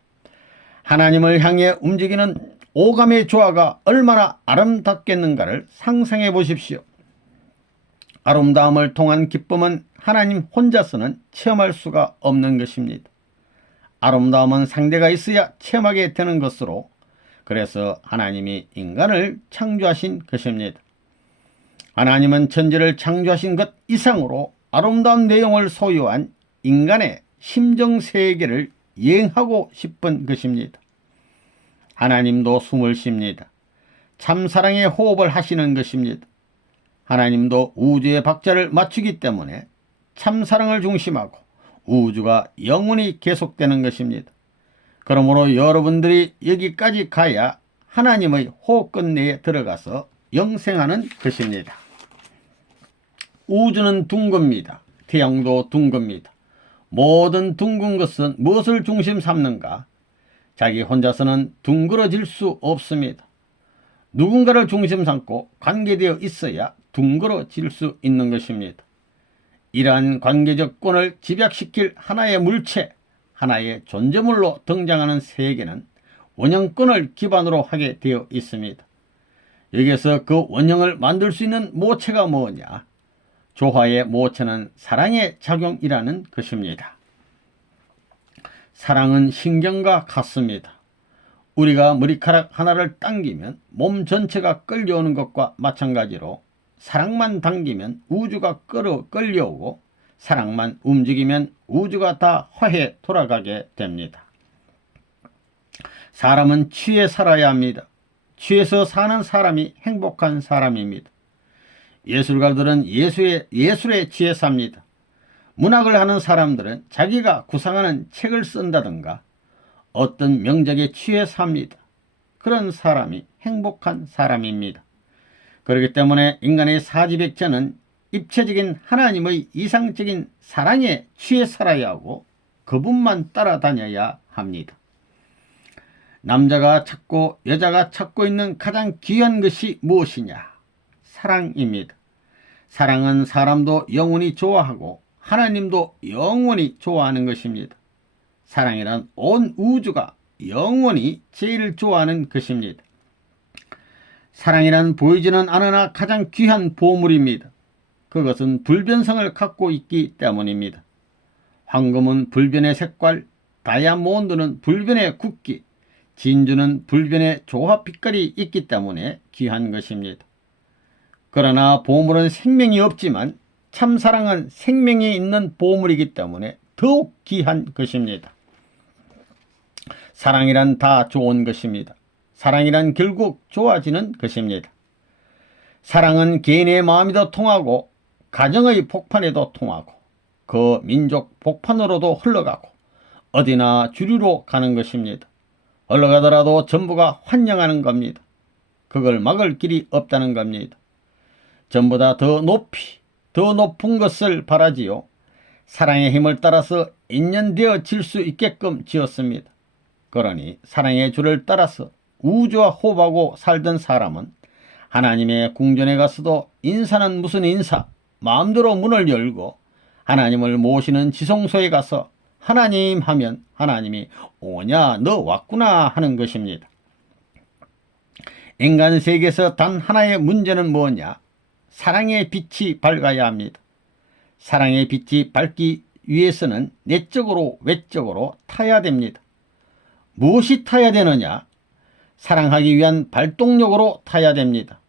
하나님을 향해 움직이는 오감의 조화가 얼마나 아름답겠는가를 상상해 보십시오. 아름다움을 통한 기쁨은 하나님 혼자서는 체험할 수가 없는 것입니다. 아름다움은 상대가 있어야 체험하게 되는 것으로, 그래서 하나님이 인간을 창조하신 것입니다. 하나님은 천지를 창조하신 것 이상으로 아름다운 내용을 소유한 인간의 심정세계를 여행하고 싶은 것입니다. 하나님도 숨을 쉽니다. 참사랑의 호흡을 하시는 것입니다. 하나님도 우주의 박자를 맞추기 때문에 참사랑을 중심하고 우주가 영원히 계속되는 것입니다. 그러므로 여러분들이 여기까지 가야 하나님의 호흡권 내에 들어가서 영생하는 것입니다. 우주는 둥겁니다. 태양도 둥겁니다. 모든 둥근 것은 무엇을 중심 삼는가? 자기 혼자서는 둥그러질 수 없습니다. 누군가를 중심 삼고 관계되어 있어야 둥그러질 수 있는 것입니다. 이러한 관계적 권을 집약시킬 하나의 물체, 하나의 존재물로 등장하는 세계는 원형권을 기반으로 하게 되어 있습니다. 여기에서 그 원형을 만들 수 있는 모체가 뭐냐? 조화의 모체는 사랑의 작용이라는 것입니다. 사랑은 신경과 같습니다. 우리가 머리카락 하나를 당기면 몸 전체가 끌려오는 것과 마찬가지로 사랑만 당기면 우주가 끌려오고 사랑만 움직이면 우주가 다 화해 돌아가게 됩니다. 사람은 취해 살아야 합니다. 취해서 사는 사람이 행복한 사람입니다. 예술가들은 예술에 취해 삽니다. 문학을 하는 사람들은 자기가 구상하는 책을 쓴다든가 어떤 명작에 취해 삽니다. 그런 사람이 행복한 사람입니다. 그렇기 때문에 인간의 사지백자는 입체적인 하나님의 이상적인 사랑에 취해 살아야 하고 그분만 따라다녀야 합니다. 남자가 찾고 여자가 찾고 있는 가장 귀한 것이 무엇이냐? 사랑입니다. 사랑은 사람도 영원히 좋아하고 하나님도 영원히 좋아하는 것입니다. 사랑이란 온 우주가 영원히 제일 좋아하는 것입니다. 사랑이란 보이지는 않으나 가장 귀한 보물입니다. 그것은 불변성을 갖고 있기 때문입니다. 황금은 불변의 색깔, 다이아몬드는 불변의 굵기, 진주는 불변의 조합 빛깔이 있기 때문에 귀한 것입니다. 그러나 보물은 생명이 없지만 참사랑은 생명이 있는 보물이기 때문에 더욱 귀한 것입니다. 사랑이란 다 좋은 것입니다. 사랑이란 결국 좋아지는 것입니다. 사랑은 개인의 마음에도 통하고 가정의 복판에도 통하고 그 민족 복판으로도 흘러가고 어디나 주류로 가는 것입니다. 흘러가더라도 전부가 환영하는 겁니다. 그걸 막을 길이 없다는 겁니다. 전보다 더 높이 더 높은 것을 바라지요. 사랑의 힘을 따라서 인연되어질 수 있게끔 지었습니다. 그러니 사랑의 줄을 따라서 우주와 호흡하고 살던 사람은 하나님의 궁전에 가서도 인사는 무슨 인사, 마음대로 문을 열고 하나님을 모시는 지성소에 가서 하나님 하면 하나님이 오냐 너 왔구나 하는 것입니다. 인간 세계에서 단 하나의 문제는 뭐냐? 사랑의 빛이 밝아야 합니다. 사랑의 빛이 밝기 위해서는 내적으로 외적으로 타야 됩니다. 무엇이 타야 되느냐? 사랑하기 위한 발동력으로 타야 됩니다.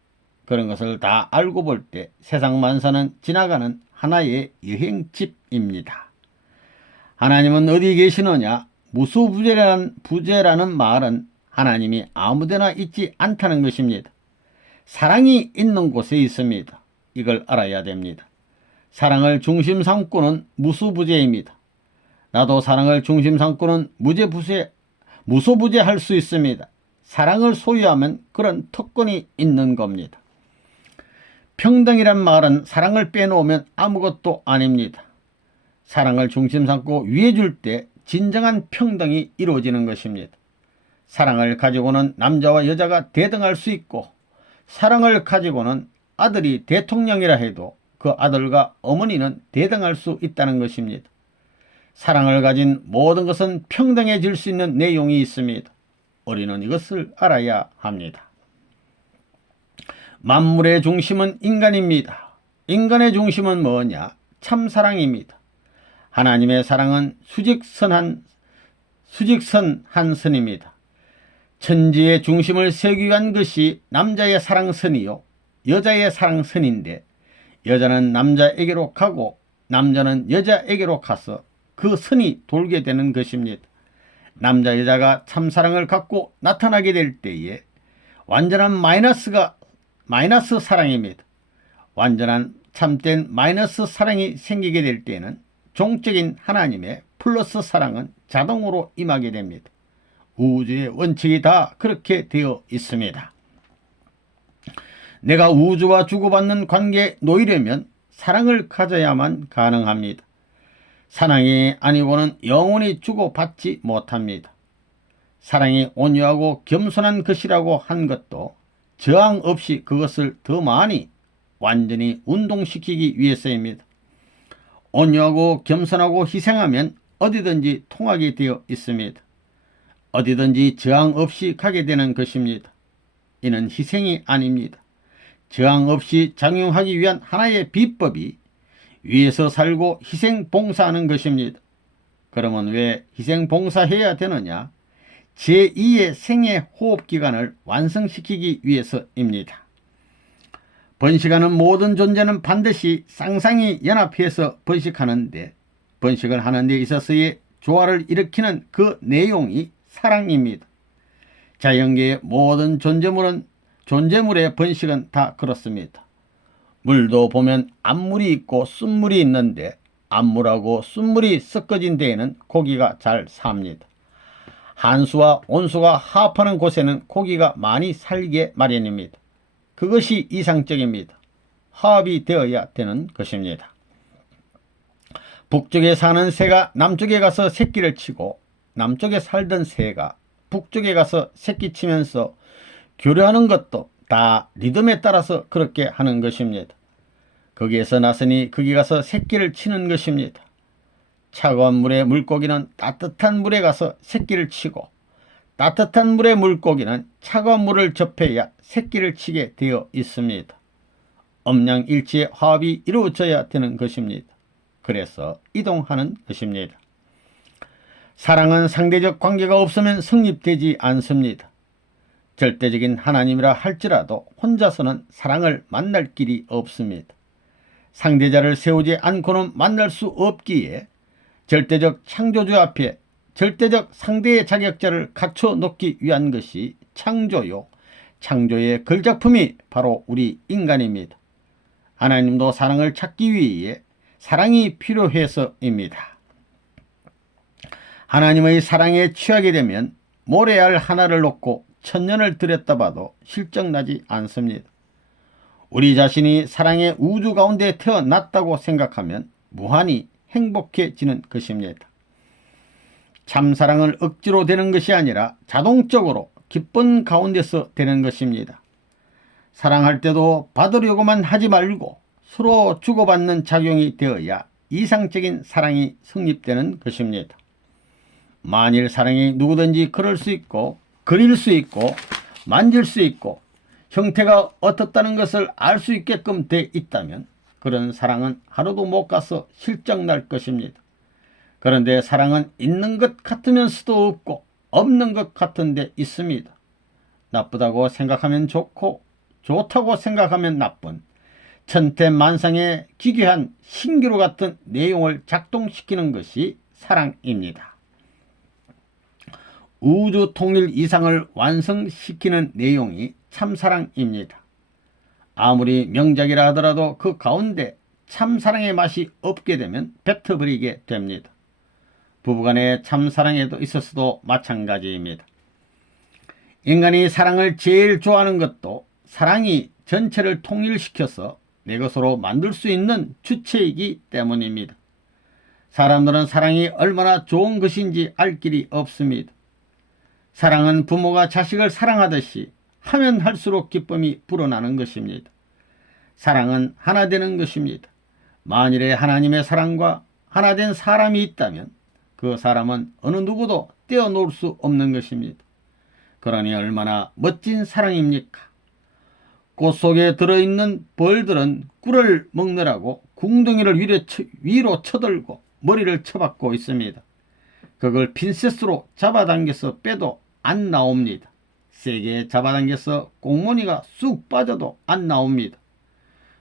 그런 것을 다 알고 볼 때 세상 만사는 지나가는 하나의 여행집입니다. 하나님은 어디 계시느냐? 무소부재라는 말은 하나님이 아무데나 있지 않다는 것입니다. 사랑이 있는 곳에 있습니다. 이걸 알아야 됩니다. 사랑을 중심 삼고는 무소부재입니다. 나도 사랑을 중심 삼고는 무소부재할 수 있습니다. 사랑을 소유하면 그런 특권이 있는 겁니다. 평등이란 말은 사랑을 빼놓으면 아무것도 아닙니다. 사랑을 중심 삼고 위해 줄 때 진정한 평등이 이루어지는 것입니다. 사랑을 가지고는 남자와 여자가 대등할 수 있고 사랑을 가지고는 아들이 대통령이라 해도 그 아들과 어머니는 대등할 수 있다는 것입니다. 사랑을 가진 모든 것은 평등해질 수 있는 내용이 있습니다. 우리는 이것을 알아야 합니다. 만물의 중심은 인간입니다. 인간의 중심은 뭐냐? 참사랑입니다. 하나님의 사랑은 수직선한 선입니다. 천지의 중심을 세우기 위한 것이 남자의 사랑선이요 여자의 사랑선인데 여자는 남자에게로 가고 남자는 여자에게로 가서 그 선이 돌게 되는 것입니다. 남자 여자가 참사랑을 갖고 나타나게 될 때에 완전한 마이너스 사랑입니다. 완전한 참된 마이너스 사랑이 생기게 될 때에는 종적인 하나님의 플러스 사랑은 자동으로 임하게 됩니다. 우주의 원칙이 다 그렇게 되어 있습니다. 내가 우주와 주고받는 관계에 놓이려면 사랑을 가져야만 가능합니다. 사랑이 아니고는 영원히 주고받지 못합니다. 사랑이 온유하고 겸손한 것이라고 한 것도 저항 없이 그것을 더 많이 완전히 운동시키기 위해서입니다. 온유하고 겸손하고 희생하면 어디든지 통하게 되어 있습니다. 어디든지 저항 없이 가게 되는 것입니다. 이는 희생이 아닙니다. 저항 없이 작용하기 위한 하나의 비법이 위에서 살고 희생 봉사하는 것입니다. 그러면 왜 희생 봉사해야 되느냐? 제2의 생애 호흡기관을 완성시키기 위해서입니다. 번식하는 모든 존재는 반드시 쌍쌍이 연합해서 번식하는데, 번식을 하는 데 있어서의 조화를 일으키는 그 내용이 사랑입니다. 자연계의 모든 존재물의 번식은 다 그렇습니다. 물도 보면 암물이 있고 순물이 있는데 암물하고 순물이 섞어진 데에는 고기가 잘 삽니다. 한수와 온수가 합하는 곳에는 고기가 많이 살게 마련입니다. 그것이 이상적입니다. 화합이 되어야 되는 것입니다. 북쪽에 사는 새가 남쪽에 가서 새끼를 치고 남쪽에 살던 새가 북쪽에 가서 새끼 치면서 교류하는 것도 다 리듬에 따라서 그렇게 하는 것입니다. 거기에서 나서니 거기 가서 새끼를 치는 것입니다. 차가운 물의 물고기는 따뜻한 물에 가서 새끼를 치고 따뜻한 물의 물고기는 차가운 물을 접해야 새끼를 치게 되어 있습니다. 엄양일치의 화합이 이루어져야 되는 것입니다. 그래서 이동하는 것입니다. 사랑은 상대적 관계가 없으면 성립되지 않습니다. 절대적인 하나님이라 할지라도 혼자서는 사랑을 만날 길이 없습니다. 상대자를 세우지 않고는 만날 수 없기에 절대적 창조주 앞에 절대적 상대의 자격자를 갖춰 놓기 위한 것이 창조요. 창조의 걸작품이 바로 우리 인간입니다. 하나님도 사랑을 찾기 위해 사랑이 필요해서입니다. 하나님의 사랑에 취하게 되면 모래알 하나를 놓고 천년을 들였다봐도 실적나지 않습니다. 우리 자신이 사랑의 우주 가운데 태어났다고 생각하면 무한히 행복해지는 것입니다. 참사랑을 억지로 되는 것이 아니라 자동적으로 기쁜 가운데서 되는 것입니다. 사랑할 때도 받으려고만 하지 말고 서로 주고받는 작용이 되어야 이상적인 사랑이 성립되는 것입니다. 만일 사랑이 누구든지 그럴 수 있고 그릴 수 있고 만질 수 있고 형태가 어떻다는 것을 알 수 있게끔 돼 있다면 그런 사랑은 하루도 못 가서 실적날 것입니다. 그런데 사랑은 있는 것 같으면서도 없고 없는 것 같은 데 있습니다. 나쁘다고 생각하면 좋고 좋다고 생각하면 나쁜 천태만상의 기괴한 신기루 같은 내용을 작동시키는 것이 사랑입니다. 우주 통일 이상을 완성시키는 내용이 참사랑입니다. 아무리 명작이라 하더라도 그 가운데 참사랑의 맛이 없게 되면 뱉어버리게 됩니다. 부부간의 참사랑에도 있어서도 마찬가지입니다. 인간이 사랑을 제일 좋아하는 것도 사랑이 전체를 통일시켜서 내 것으로 만들 수 있는 주체이기 때문입니다. 사람들은 사랑이 얼마나 좋은 것인지 알 길이 없습니다. 사랑은 부모가 자식을 사랑하듯이 하면 할수록 기쁨이 불어나는 것입니다. 사랑은 하나 되는 것입니다. 만일에 하나님의 사랑과 하나 된 사람이 있다면 그 사람은 어느 누구도 떼어놓을 수 없는 것입니다. 그러니 얼마나 멋진 사랑입니까? 꽃 속에 들어있는 벌들은 꿀을 먹느라고 궁둥이를 위로 쳐들고 머리를 쳐박고 있습니다. 그걸 핀셋으로 잡아당겨서 빼도 안 나옵니다. 세게 잡아당겨서 꽁무니가 쑥 빠져도 안 나옵니다.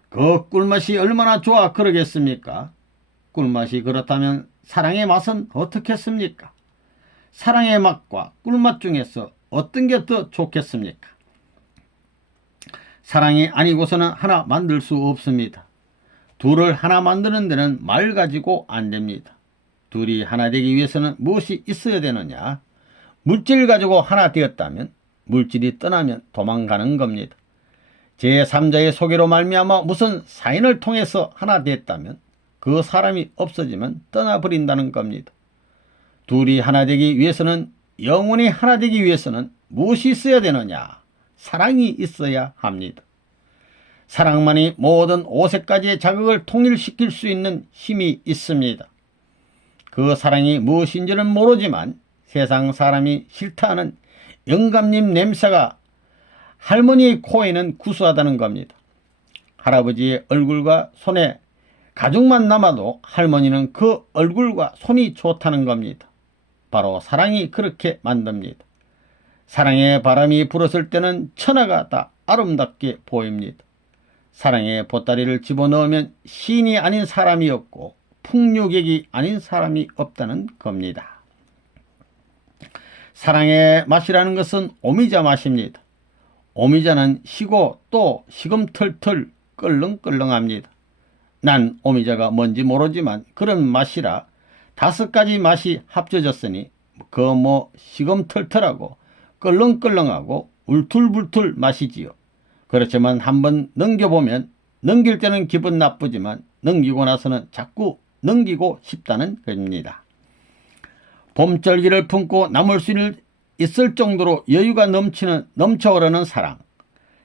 그 꿀맛이 얼마나 좋아 그러겠습니까? 꿀맛이 그렇다면 사랑의 맛은 어떻겠습니까? 사랑의 맛과 꿀맛 중에서 어떤 게 더 좋겠습니까? 사랑이 아니고서는 하나 만들 수 없습니다. 둘을 하나 만드는 데는 말 가지고 안 됩니다. 둘이 하나 되기 위해서는 무엇이 있어야 되느냐? 물질 가지고 하나 되었다면 물질이 떠나면 도망가는 겁니다. 제3자의 소개로 말미암아 무슨 사인을 통해서 하나 됐다면 그 사람이 없어지면 떠나버린다는 겁니다. 둘이 하나 되기 위해서는, 영원히 하나 되기 위해서는 무엇이 있어야 되느냐? 사랑이 있어야 합니다. 사랑만이 모든 5세까지의 자극을 통일시킬 수 있는 힘이 있습니다. 그 사랑이 무엇인지는 모르지만 세상 사람이 싫다 하는 영감님 냄새가 할머니의 코에는 구수하다는 겁니다. 할아버지의 얼굴과 손에 가죽만 남아도 할머니는 그 얼굴과 손이 좋다는 겁니다. 바로 사랑이 그렇게 만듭니다. 사랑의 바람이 불었을 때는 천하가 다 아름답게 보입니다. 사랑의 보따리를 집어넣으면 시인이 아닌 사람이 없고 풍류객이 아닌 사람이 없다는 겁니다. 사랑의 맛이라는 것은 오미자 맛입니다. 오미자는 시고 또 시금털털 껄렁껄렁합니다. 난 오미자가 뭔지 모르지만 그런 맛이라 5가지 맛이 합쳐졌으니 그 시금털털하고 껄렁껄렁하고 울툴불툴 맛이지요. 그렇지만 한번 넘겨보면 넘길 때는 기분 나쁘지만 넘기고 나서는 자꾸 넘기고 싶다는 겁니다. 봄절기를 품고 남을 수 있을 정도로 여유가 넘쳐오르는 사랑.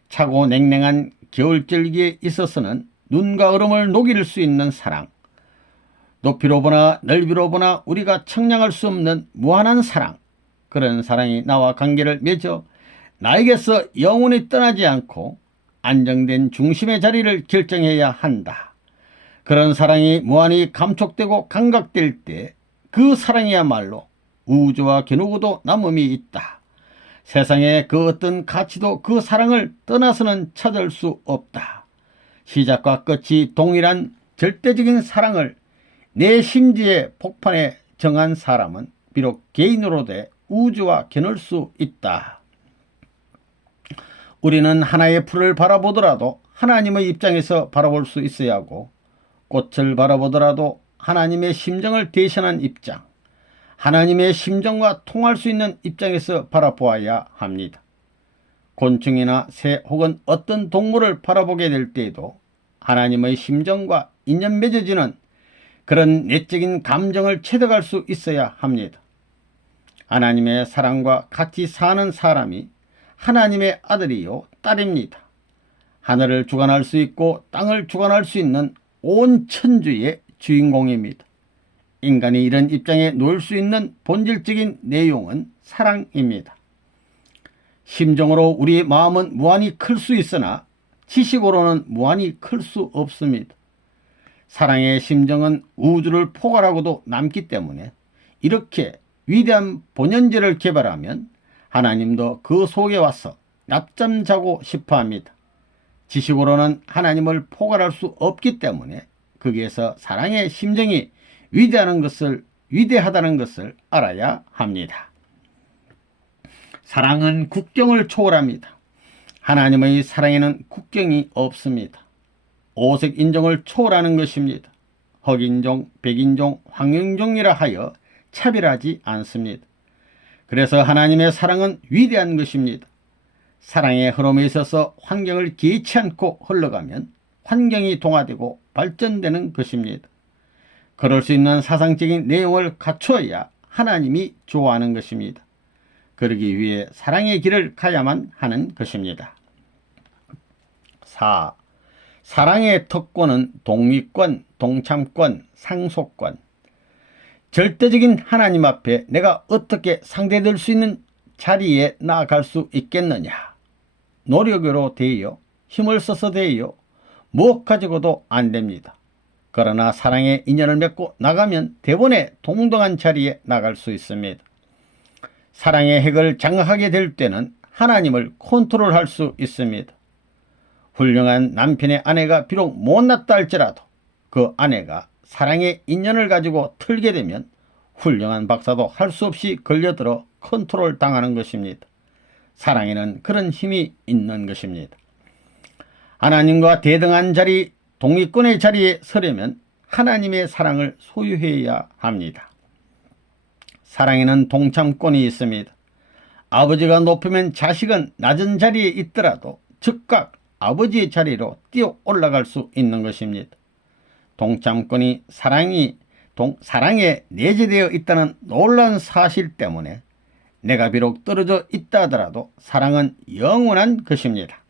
차고 냉랭한 겨울절기에 있어서는 눈과 얼음을 녹일 수 있는 사랑. 높이로 보나 넓이로 보나 우리가 청량할 수 없는 무한한 사랑. 그런 사랑이 나와 관계를 맺어 나에게서 영원히 떠나지 않고 안정된 중심의 자리를 결정해야 한다. 그런 사랑이 무한히 감촉되고 감각될 때 그 사랑이야말로 우주와 겨누고도 남음이 있다. 세상에 그 어떤 가치도 그 사랑을 떠나서는 찾을 수 없다. 시작과 끝이 동일한 절대적인 사랑을 내 심지의 폭판에 정한 사람은 비록 개인으로 돼 우주와 겨눌 수 있다. 우리는 하나의 풀을 바라보더라도 하나님의 입장에서 바라볼 수 있어야 하고, 꽃을 바라보더라도 하나님의 심정을 대신한 입장, 하나님의 심정과 통할 수 있는 입장에서 바라보아야 합니다. 곤충이나 새 혹은 어떤 동물을 바라보게 될 때에도 하나님의 심정과 인연 맺어지는 그런 내적인 감정을 체득할 수 있어야 합니다. 하나님의 사랑과 같이 사는 사람이 하나님의 아들이요 딸입니다. 하늘을 주관할 수 있고 땅을 주관할 수 있는 온 천주의 주인공입니다. 인간이 이런 입장에 놓일 수 있는 본질적인 내용은 사랑입니다. 심정으로 우리 마음은 무한히 클 수 있으나 지식으로는 무한히 클 수 없습니다. 사랑의 심정은 우주를 포괄하고도 남기 때문에 이렇게 위대한 본연제를 개발하면 하나님도 그 속에 와서 낮잠 자고 싶어 합니다. 지식으로는 하나님을 포괄할 수 없기 때문에 거기에서 사랑의 심정이 위대하다는 것을 알아야 합니다. 사랑은 국경을 초월합니다. 하나님의 사랑에는 국경이 없습니다. 오색 인종을 초월하는 것입니다. 흑인종, 백인종, 황인종이라 하여 차별하지 않습니다. 그래서 하나님의 사랑은 위대한 것입니다. 사랑의 흐름에 있어서 환경을 개의치 않고 흘러가면 환경이 동화되고 발전되는 것입니다. 그럴 수 있는 사상적인 내용을 갖추어야 하나님이 좋아하는 것입니다. 그러기 위해 사랑의 길을 가야만 하는 것입니다. 4. 사랑의 특권은 독립권, 동참권, 상속권. 절대적인 하나님 앞에 내가 어떻게 상대될 수 있는 자리에 나아갈 수 있겠느냐? 노력으로 되어 힘을 써서 되어 무엇 가지고도 안 됩니다. 그러나 사랑의 인연을 맺고 나가면 대본에 동등한 자리에 나갈 수 있습니다. 사랑의 핵을 장악하게 될 때는 하나님을 컨트롤할 수 있습니다. 훌륭한 남편의 아내가 비록 못났다 할지라도 그 아내가 사랑의 인연을 가지고 틀게 되면 훌륭한 박사도 할 수 없이 걸려들어 컨트롤 당하는 것입니다. 사랑에는 그런 힘이 있는 것입니다. 하나님과 대등한 자리, 동의권의 자리에 서려면 하나님의 사랑을 소유해야 합니다. 사랑에는 동참권이 있습니다. 아버지가 높으면 자식은 낮은 자리에 있더라도 즉각 아버지의 자리로 뛰어 올라갈 수 있는 것입니다. 동참권이 사랑에 내재되어 있다는 놀라운 사실 때문에 내가 비록 떨어져 있다 하더라도 사랑은 영원한 것입니다.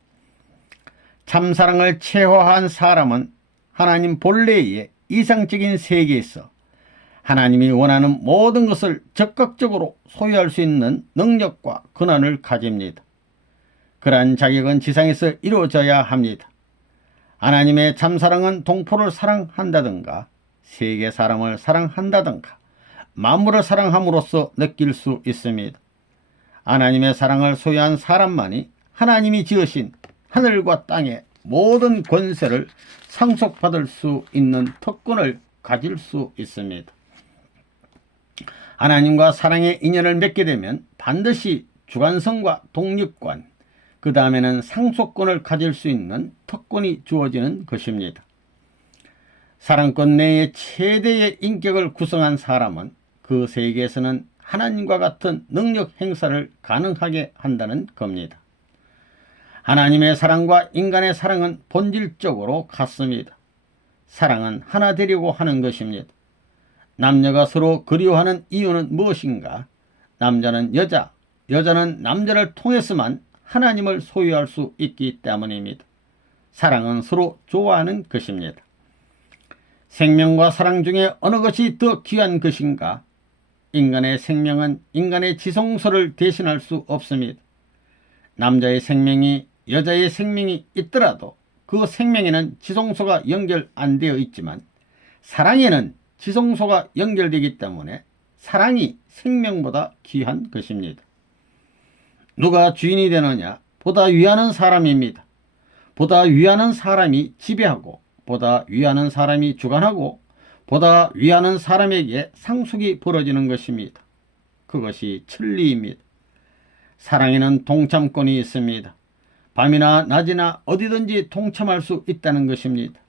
참사랑을 체화한 사람은 하나님 본래의 이상적인 세계에서 하나님이 원하는 모든 것을 적극적으로 소유할 수 있는 능력과 권한을 가집니다. 그러한 자격은 지상에서 이루어져야 합니다. 하나님의 참사랑은 동포를 사랑한다든가 세계 사람을 사랑한다든가 만물을 사랑함으로써 느낄 수 있습니다. 하나님의 사랑을 소유한 사람만이 하나님이 지으신 하늘과 땅의 모든 권세를 상속받을 수 있는 특권을 가질 수 있습니다. 하나님과 사랑의 인연을 맺게 되면 반드시 주관성과 독립관, 그 다음에는 상속권을 가질 수 있는 특권이 주어지는 것입니다. 사랑권 내에 최대의 인격을 구성한 사람은 그 세계에서는 하나님과 같은 능력 행사를 가능하게 한다는 겁니다. 하나님의 사랑과 인간의 사랑은 본질적으로 같습니다. 사랑은 하나 되려고 하는 것입니다. 남녀가 서로 그리워하는 이유는 무엇인가? 남자는 여자, 여자는 남자를 통해서만 하나님을 소유할 수 있기 때문입니다. 사랑은 서로 좋아하는 것입니다. 생명과 사랑 중에 어느 것이 더 귀한 것인가? 인간의 생명은 인간의 지성소를 대신할 수 없습니다. 남자의 생명이 여자의 생명이 있더라도 그 생명에는 지성소가 연결 안 되어 있지만 사랑에는 지성소가 연결되기 때문에 사랑이 생명보다 귀한 것입니다. 누가 주인이 되느냐? 보다 위하는 사람입니다. 보다 위하는 사람이 지배하고 보다 위하는 사람이 주관하고 보다 위하는 사람에게 상속이 벌어지는 것입니다. 그것이 진리입니다. 사랑에는 동참권이 있습니다. 밤이나 낮이나 어디든지 동참할 수 있다는 것입니다.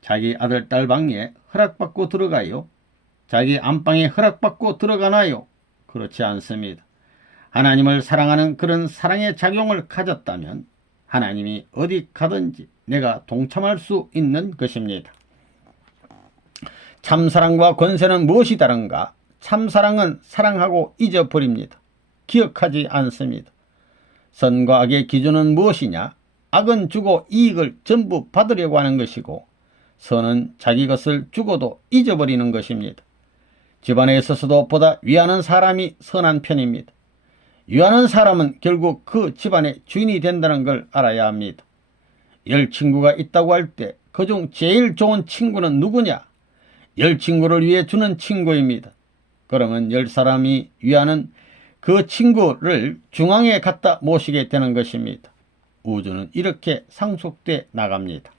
자기 아들, 딸 방에 허락받고 들어가요? 자기 안방에 허락받고 들어가나요? 그렇지 않습니다. 하나님을 사랑하는 그런 사랑의 작용을 가졌다면 하나님이 어디 가든지 내가 동참할 수 있는 것입니다. 참사랑과 권세는 무엇이 다른가? 참사랑은 사랑하고 잊어버립니다. 기억하지 않습니다. 선과 악의 기준은 무엇이냐? 악은 주고 이익을 전부 받으려고 하는 것이고 선은 자기 것을 주고도 잊어버리는 것입니다. 집안에 있어서도 보다 위하는 사람이 선한 편입니다. 위하는 사람은 결국 그 집안의 주인이 된다는 걸 알아야 합니다. 10친구가 있다고 할 때 그중 제일 좋은 친구는 누구냐? 10친구를 위해 주는 친구입니다. 그러면 10사람이 위하는 그 친구를 중앙에 갖다 모시게 되는 것입니다. 우주는 이렇게 상속돼 나갑니다.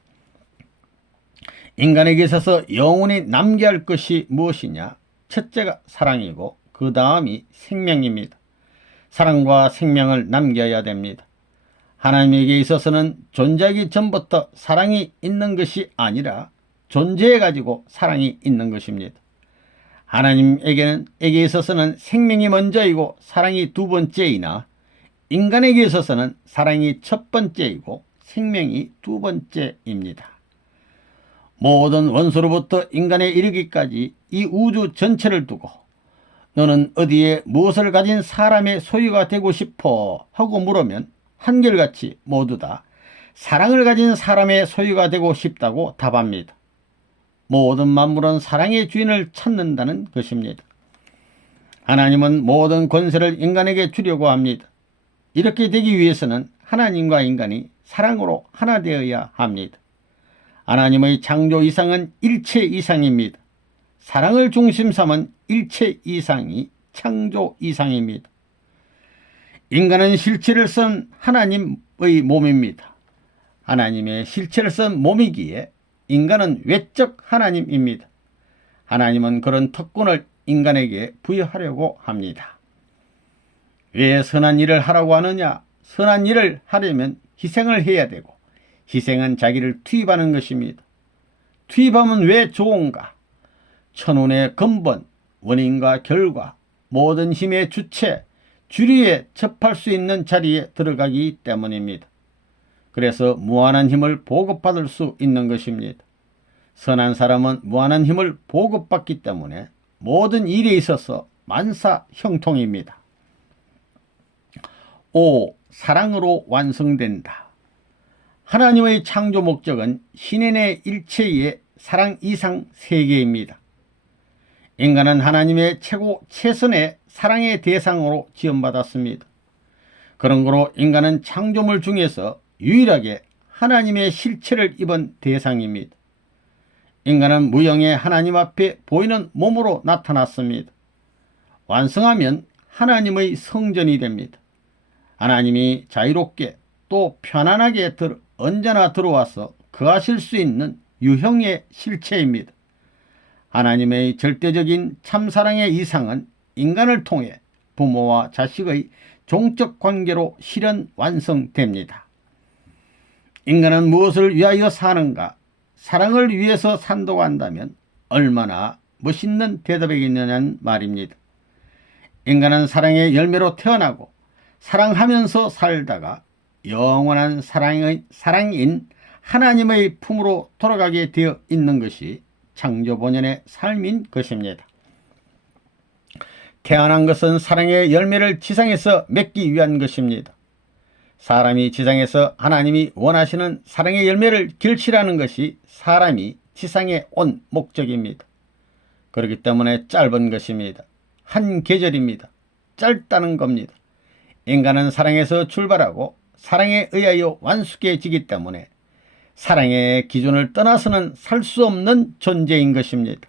인간에게 있어서 영원히 남겨야 할 것이 무엇이냐? 첫째가 사랑이고 그 다음이 생명입니다. 사랑과 생명을 남겨야 됩니다. 하나님에게 있어서는 존재하기 전부터 사랑이 있는 것이 아니라 존재해가지고 사랑이 있는 것입니다. 하나님에게 있어서는 생명이 먼저이고 사랑이 두 번째이나 인간에게 있어서는 사랑이 첫 번째이고 생명이 두 번째입니다. 모든 원소로부터 인간에 이르기까지 이 우주 전체를 두고 너는 어디에 무엇을 가진 사람의 소유가 되고 싶어? 하고 물으면 한결같이 모두 다 사랑을 가진 사람의 소유가 되고 싶다고 답합니다. 모든 만물은 사랑의 주인을 찾는다는 것입니다. 하나님은 모든 권세를 인간에게 주려고 합니다. 이렇게 되기 위해서는 하나님과 인간이 사랑으로 하나 되어야 합니다. 하나님의 창조 이상은 일체 이상입니다. 사랑을 중심 삼은 일체 이상이 창조 이상입니다. 인간은 실체를 쓴 하나님의 몸입니다. 하나님의 실체를 쓴 몸이기에 인간은 외적 하나님입니다. 하나님은 그런 특권을 인간에게 부여하려고 합니다. 왜 선한 일을 하라고 하느냐? 선한 일을 하려면 희생을 해야 되고 희생은 자기를 투입하는 것입니다. 투입하면 왜 좋은가? 천운의 근본, 원인과 결과, 모든 힘의 주체, 주류에 접할 수 있는 자리에 들어가기 때문입니다. 그래서 무한한 힘을 보급받을 수 있는 것입니다. 선한 사람은 무한한 힘을 보급받기 때문에 모든 일에 있어서 만사형통입니다. 5. 사랑으로 완성된다. 하나님의 창조 목적은 신인의 일체의 사랑 이상 세계입니다. 인간은 하나님의 최선의 사랑의 대상으로 지음받았습니다. 그러므로 인간은 창조물 중에서 유일하게 하나님의 실체를 입은 대상입니다. 인간은 무형의 하나님 앞에 보이는 몸으로 나타났습니다. 완성하면 하나님의 성전이 됩니다. 하나님이 자유롭게 또 편안하게 언제나 들어와서 거하실 수 있는 유형의 실체입니다. 하나님의 절대적인 참사랑의 이상은 인간을 통해 부모와 자식의 종적 관계로 실현 완성됩니다. 인간은 무엇을 위하여 사는가? 사랑을 위해서 산다고 한다면 얼마나 멋있는 대답이겠느냐는 말입니다. 인간은 사랑의 열매로 태어나고 사랑하면서 살다가 영원한 사랑인 하나님의 품으로 돌아가게 되어 있는 것이 창조본연의 삶인 것입니다. 태어난 것은 사랑의 열매를 지상에서 맺기 위한 것입니다. 사람이 지상에서 하나님이 원하시는 사랑의 열매를 결실하는 것이 사람이 지상에 온 목적입니다. 그렇기 때문에 짧은 것입니다. 한 계절입니다. 짧다는 겁니다. 인간은 사랑에서 출발하고 사랑에 의하여 완숙해지기 때문에 사랑의 기준을 떠나서는 살 수 없는 존재인 것입니다.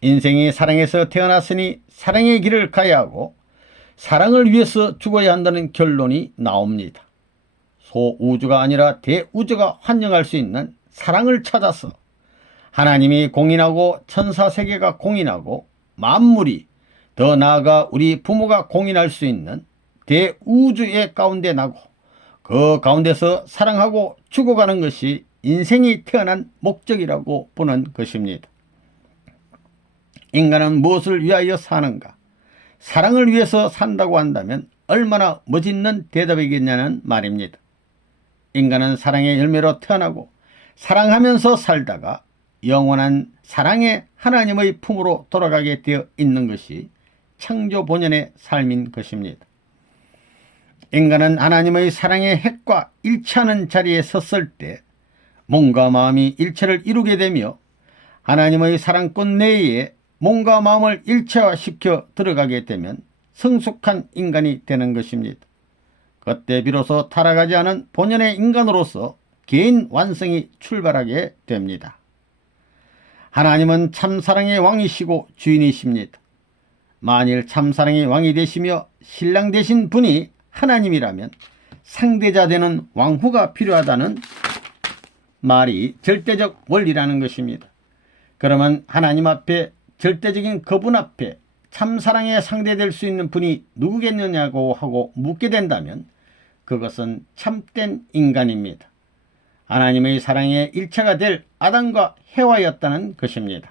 인생이 사랑에서 태어났으니 사랑의 길을 가야 하고 사랑을 위해서 죽어야 한다는 결론이 나옵니다. 소우주가 아니라 대우주가 환영할 수 있는 사랑을 찾아서 하나님이 공인하고 천사세계가 공인하고 만물이 더 나아가 우리 부모가 공인할 수 있는 대우주의 가운데 나고 그 가운데서 사랑하고 죽어가는 것이 인생이 태어난 목적이라고 보는 것입니다. 인간은 무엇을 위하여 사는가? 사랑을 위해서 산다고 한다면 얼마나 멋있는 대답이겠냐는 말입니다. 인간은 사랑의 열매로 태어나고 사랑하면서 살다가 영원한 사랑의 하나님의 품으로 돌아가게 되어 있는 것이 창조 본연의 삶인 것입니다. 인간은 하나님의 사랑의 핵과 일치하는 자리에 섰을 때 몸과 마음이 일체를 이루게 되며 하나님의 사랑권 내에 몸과 마음을 일체화시켜 들어가게 되면 성숙한 인간이 되는 것입니다. 그때 비로소 타락하지 않은 본연의 인간으로서 개인 완성이 출발하게 됩니다. 하나님은 참사랑의 왕이시고 주인이십니다. 만일 참사랑의 왕이 되시며 신랑 되신 분이 하나님이라면 상대자 되는 왕후가 필요하다는 말이 절대적 원리라는 것입니다. 그러면 하나님 앞에 절대적인 그분 앞에 참사랑에 상대될 수 있는 분이 누구겠느냐고 하고 묻게 된다면 그것은 참된 인간입니다. 하나님의 사랑의 일체가 될 아담과 해와였다는 것입니다.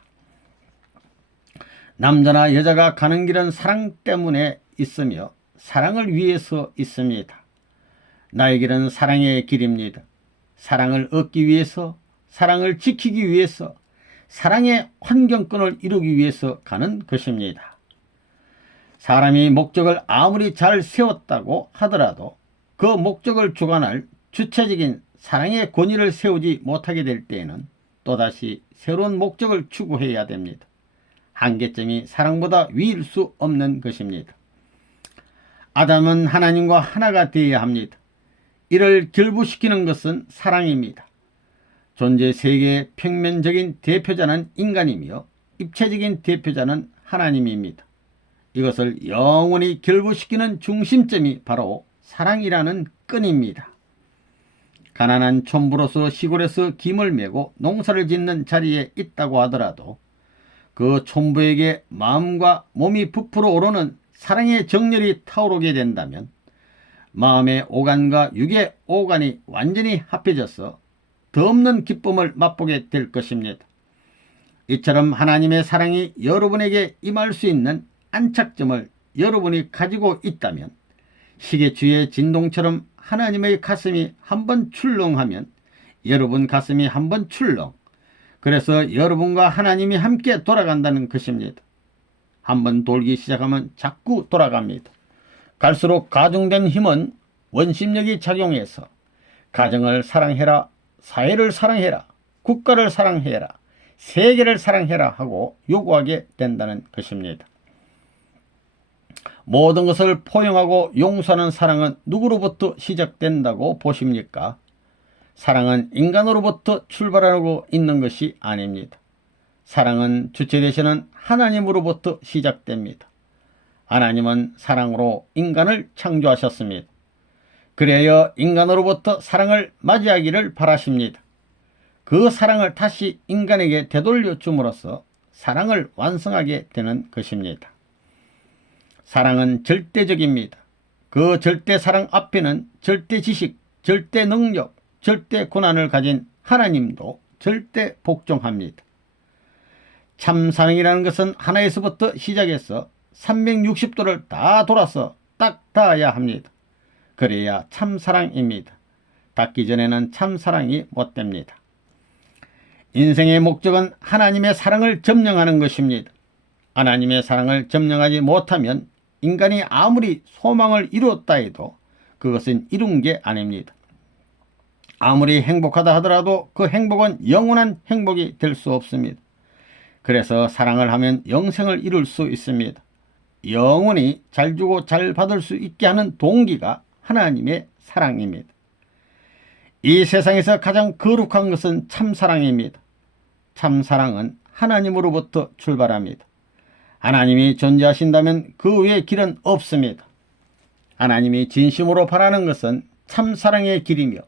남자나 여자가 가는 길은 사랑 때문에 있으며 사랑을 위해서 있습니다. 나의 길은 사랑의 길입니다. 사랑을 얻기 위해서, 사랑을 지키기 위해서, 사랑의 환경권을 이루기 위해서 가는 것입니다. 사람이 목적을 아무리 잘 세웠다고 하더라도 그 목적을 주관할 주체적인 사랑의 권위를 세우지 못하게 될 때에는 또다시 새로운 목적을 추구해야 됩니다. 한계점이 사랑보다 위일 수 없는 것입니다. 아담은 하나님과 하나가 되어야 합니다. 이를 결부시키는 것은 사랑입니다. 존재 세계의 평면적인 대표자는 인간이며 입체적인 대표자는 하나님입니다. 이것을 영원히 결부시키는 중심점이 바로 사랑이라는 끈입니다. 가난한 촌부로서 시골에서 김을 메고 농사를 짓는 자리에 있다고 하더라도 그 촌부에게 마음과 몸이 부풀어 오르는 사랑의 정열이 타오르게 된다면 마음의 오간과 육의 오간이 완전히 합해져서 더없는 기쁨을 맛보게 될 것입니다. 이처럼 하나님의 사랑이 여러분에게 임할 수 있는 안착점을 여러분이 가지고 있다면, 시계추의 진동처럼 하나님의 가슴이 한번 출렁하면 여러분 가슴이 한번 출렁, 그래서 여러분과 하나님이 함께 돌아간다는 것입니다. 한번 돌기 시작하면 자꾸 돌아갑니다. 갈수록 가중된 힘은 원심력이 작용해서 가정을 사랑해라, 사회를 사랑해라, 국가를 사랑해라, 세계를 사랑해라 하고 요구하게 된다는 것입니다. 모든 것을 포용하고 용서하는 사랑은 누구로부터 시작된다고 보십니까? 사랑은 인간으로부터 출발하고 있는 것이 아닙니다. 사랑은 주체 되시는 하나님으로부터 시작됩니다. 하나님은 사랑으로 인간을 창조하셨습니다. 그래야 인간으로부터 사랑을 맞이하기를 바라십니다. 그 사랑을 다시 인간에게 되돌려 줌으로써 사랑을 완성하게 되는 것입니다. 사랑은 절대적입니다. 그 절대 사랑 앞에는 절대 지식, 절대 능력, 절대 권한을 가진 하나님도 절대 복종합니다. 참 사랑이라는 것은 하나에서부터 시작해서 360도를 다 돌아서 딱 닿아야 합니다. 그래야 참 사랑입니다. 닿기 전에는 참 사랑이 못 됩니다. 인생의 목적은 하나님의 사랑을 점령하는 것입니다. 하나님의 사랑을 점령하지 못하면 인간이 아무리 소망을 이루었다 해도 그것은 이룬 게 아닙니다. 아무리 행복하다 하더라도 그 행복은 영원한 행복이 될 수 없습니다. 그래서 사랑을 하면 영생을 이룰 수 있습니다. 영원히 잘 주고 잘 받을 수 있게 하는 동기가 하나님의 사랑입니다. 이 세상에서 가장 거룩한 것은 참사랑입니다. 참사랑은 하나님으로부터 출발합니다. 하나님이 존재하신다면 그 외의 길은 없습니다. 하나님이 진심으로 바라는 것은 참사랑의 길이며,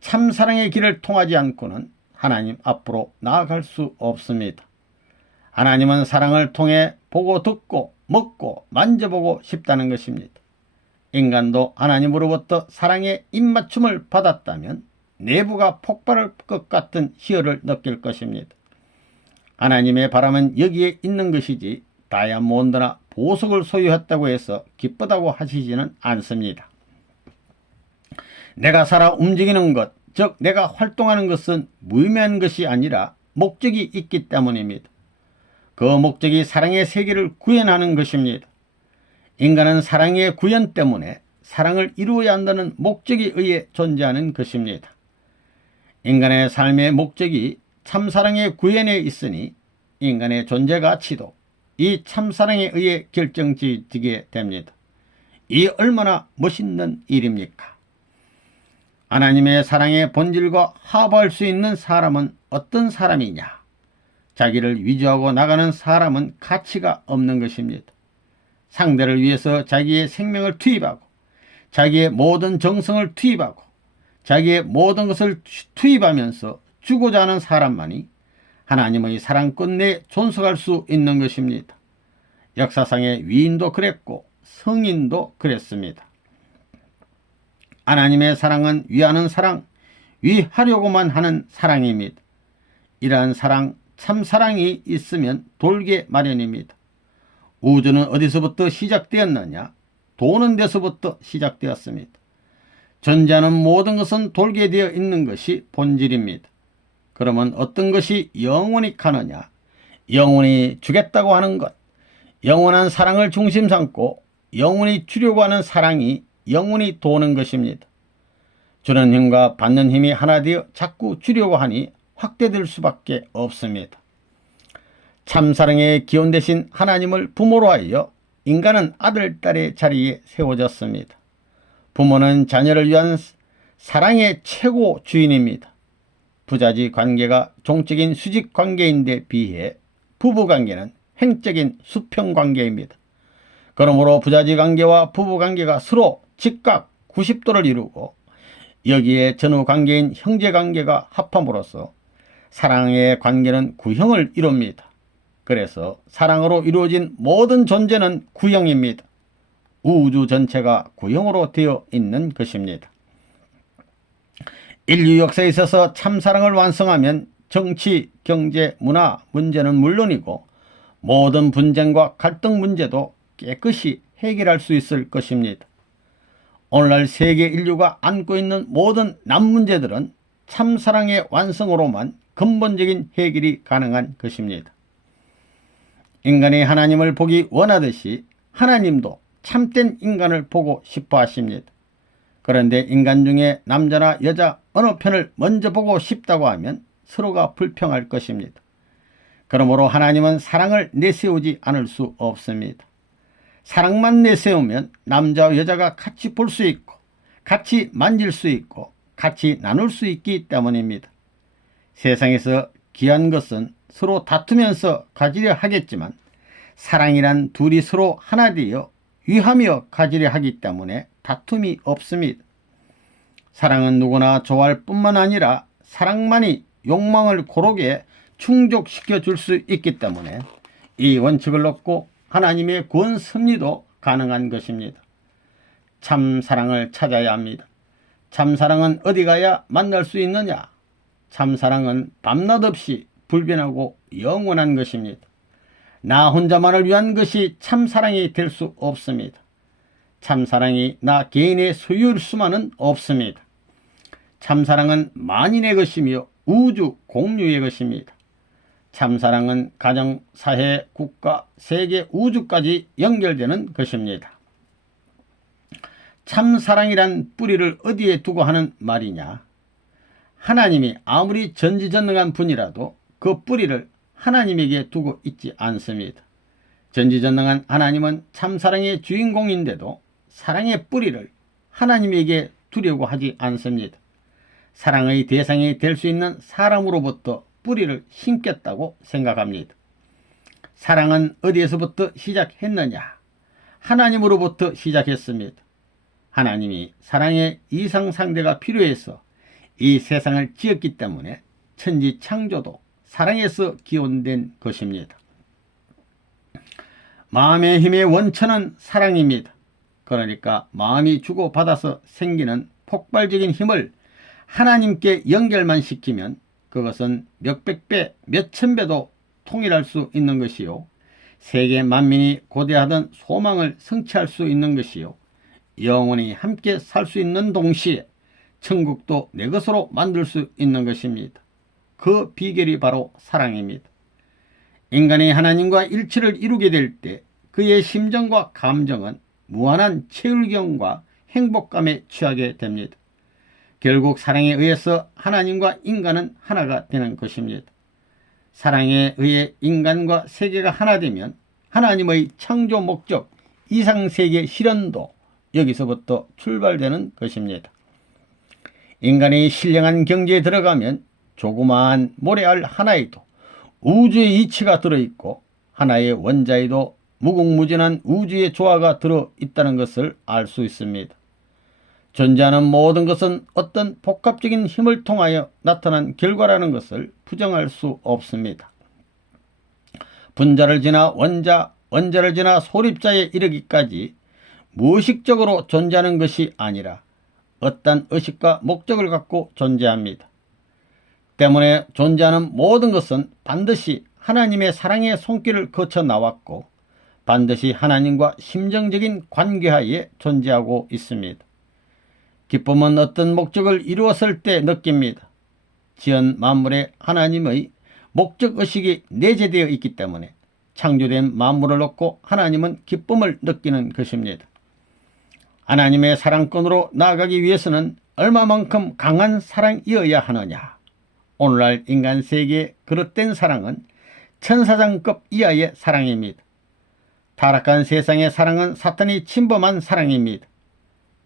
참사랑의 길을 통하지 않고는 하나님 앞으로 나아갈 수 없습니다. 하나님은 사랑을 통해 보고 듣고 먹고 만져보고 싶다는 것입니다. 인간도 하나님으로부터 사랑의 입맞춤을 받았다면 내부가 폭발할 것 같은 희열을 느낄 것입니다. 하나님의 바람은 여기에 있는 것이지 다이아몬드나 보석을 소유했다고 해서 기쁘다고 하시지는 않습니다. 내가 살아 움직이는 것, 즉 내가 활동하는 것은 무의미한 것이 아니라 목적이 있기 때문입니다. 그 목적이 사랑의 세계를 구현하는 것입니다. 인간은 사랑의 구현 때문에 사랑을 이루어야 한다는 목적에 의해 존재하는 것입니다. 인간의 삶의 목적이 참사랑의 구현에 있으니 인간의 존재 가치도 이 참사랑에 의해 결정지게 됩니다. 이 얼마나 멋있는 일입니까? 하나님의 사랑의 본질과 합할 수 있는 사람은 어떤 사람이냐? 자기를 위조하고 나가는 사람은 가치가 없는 것입니다. 상대를 위해서 자기의 생명을 투입하고 자기의 모든 정성을 투입하고 자기의 모든 것을 투입하면서 주고자 하는 사람만이 하나님의 사랑권 내에 존속할 수 있는 것입니다. 역사상의 위인도 그랬고 성인도 그랬습니다. 하나님의 사랑은 위하는 사랑, 위하려고만 하는 사랑입니다. 이러한 사랑, 참사랑이 있으면 돌게 마련입니다. 우주는 어디서부터 시작되었느냐? 도는 데서부터 시작되었습니다. 존재하는 모든 것은 돌게 되어 있는 것이 본질입니다. 그러면 어떤 것이 영원히 가느냐? 영원히 주겠다고 하는 것, 영원한 사랑을 중심 삼고 영원히 주려고 하는 사랑이 영원히 도는 것입니다. 주는 힘과 받는 힘이 하나 되어 자꾸 주려고 하니 확대될 수밖에 없습니다. 참사랑의 기원 되신 하나님을 부모로 하여 인간은 아들, 딸의 자리에 세워졌습니다. 부모는 자녀를 위한 사랑의 최고 주인입니다. 부자지 관계가 종적인 수직 관계인데 비해 부부관계는 횡적인 수평관계입니다. 그러므로 부자지 관계와 부부관계가 서로 직각 90도를 이루고 여기에 전후관계인 형제관계가 합함으로써 사랑의 관계는 구형을 이룹니다. 그래서 사랑으로 이루어진 모든 존재는 구형입니다. 우주 전체가 구형으로 되어 있는 것입니다. 인류 역사에 있어서 참사랑을 완성하면 정치, 경제, 문화 문제는 물론이고 모든 분쟁과 갈등 문제도 깨끗이 해결할 수 있을 것입니다. 오늘날 세계 인류가 안고 있는 모든 남 문제들은 참사랑의 완성으로만 근본적인 해결이 가능한 것입니다. 인간이 하나님을 보기 원하듯이 하나님도 참된 인간을 보고 싶어 하십니다. 그런데 인간 중에 남자나 여자 어느 편을 먼저 보고 싶다고 하면 서로가 불평할 것입니다. 그러므로 하나님은 사랑을 내세우지 않을 수 없습니다. 사랑만 내세우면 남자와 여자가 같이 볼 수 있고 같이 만질 수 있고 같이 나눌 수 있기 때문입니다. 세상에서 귀한 것은 서로 다투면서 가지려 하겠지만 사랑이란 둘이 서로 하나 되어 위하며 가지려 하기 때문에 다툼이 없습니다. 사랑은 누구나 좋아할 뿐만 아니라 사랑만이 욕망을 고르게 충족시켜 줄 수 있기 때문에 이 원칙을 놓고 하나님의 구원 섭리도 가능한 것입니다. 참 사랑을 찾아야 합니다. 참 사랑은 어디 가야 만날 수 있느냐? 참 사랑은 밤낮 없이 불변하고 영원한 것입니다. 나 혼자만을 위한 것이 참 사랑이 될 수 없습니다. 참 사랑이 나 개인의 소유일 수만은 없습니다. 참 사랑은 만인의 것이며 우주 공유의 것입니다. 참 사랑은 가정, 사회, 국가, 세계, 우주까지 연결되는 것입니다. 참 사랑이란 뿌리를 어디에 두고 하는 말이냐? 하나님이 아무리 전지전능한 분이라도 그 뿌리를 하나님에게 두고 있지 않습니다. 전지전능한 하나님은 참사랑의 주인공인데도 사랑의 뿌리를 하나님에게 두려고 하지 않습니다. 사랑의 대상이 될 수 있는 사람으로부터 뿌리를 심겠다고 생각합니다. 사랑은 어디에서부터 시작했느냐? 하나님으로부터 시작했습니다. 하나님이 사랑의 이상상대가 필요해서 이 세상을 지었기 때문에 천지 창조도 사랑에서 기원된 것입니다. 마음의 힘의 원천은 사랑입니다. 그러니까 마음이 주고받아서 생기는 폭발적인 힘을 하나님께 연결만 시키면 그것은 몇백 배, 몇천 배도 통일할 수 있는 것이요. 세계 만민이 고대하던 소망을 성취할 수 있는 것이요. 영원히 함께 살 수 있는 동시에 천국도 내 것으로 만들 수 있는 것입니다. 그 비결이 바로 사랑입니다. 인간이 하나님과 일치를 이루게 될 때 그의 심정과 감정은 무한한 체휼경과 행복감에 취하게 됩니다. 결국 사랑에 의해서 하나님과 인간은 하나가 되는 것입니다. 사랑에 의해 인간과 세계가 하나 되면 하나님의 창조 목적 이상세계 실현도 여기서부터 출발되는 것입니다. 인간이 신령한 경지에 들어가면 조그마한 모래알 하나에도 우주의 이치가 들어있고 하나의 원자에도 무궁무진한 우주의 조화가 들어있다는 것을 알 수 있습니다. 존재하는 모든 것은 어떤 복합적인 힘을 통하여 나타난 결과라는 것을 부정할 수 없습니다. 분자를 지나 원자, 원자를 지나 소립자에 이르기까지 무의식적으로 존재하는 것이 아니라 어떤 의식과 목적을 갖고 존재합니다. 때문에 존재하는 모든 것은 반드시 하나님의 사랑의 손길을 거쳐 나왔고 반드시 하나님과 심정적인 관계하에 존재하고 있습니다. 기쁨은 어떤 목적을 이루었을 때 느낍니다. 지은 만물에 하나님의 목적의식이 내재되어 있기 때문에 창조된 만물을 놓고 하나님은 기쁨을 느끼는 것입니다. 하나님의 사랑권으로 나아가기 위해서는 얼마만큼 강한 사랑이어야 하느냐? 오늘날 인간 세계의 그릇된 사랑은 천사장급 이하의 사랑입니다. 타락한 세상의 사랑은 사탄이 침범한 사랑입니다.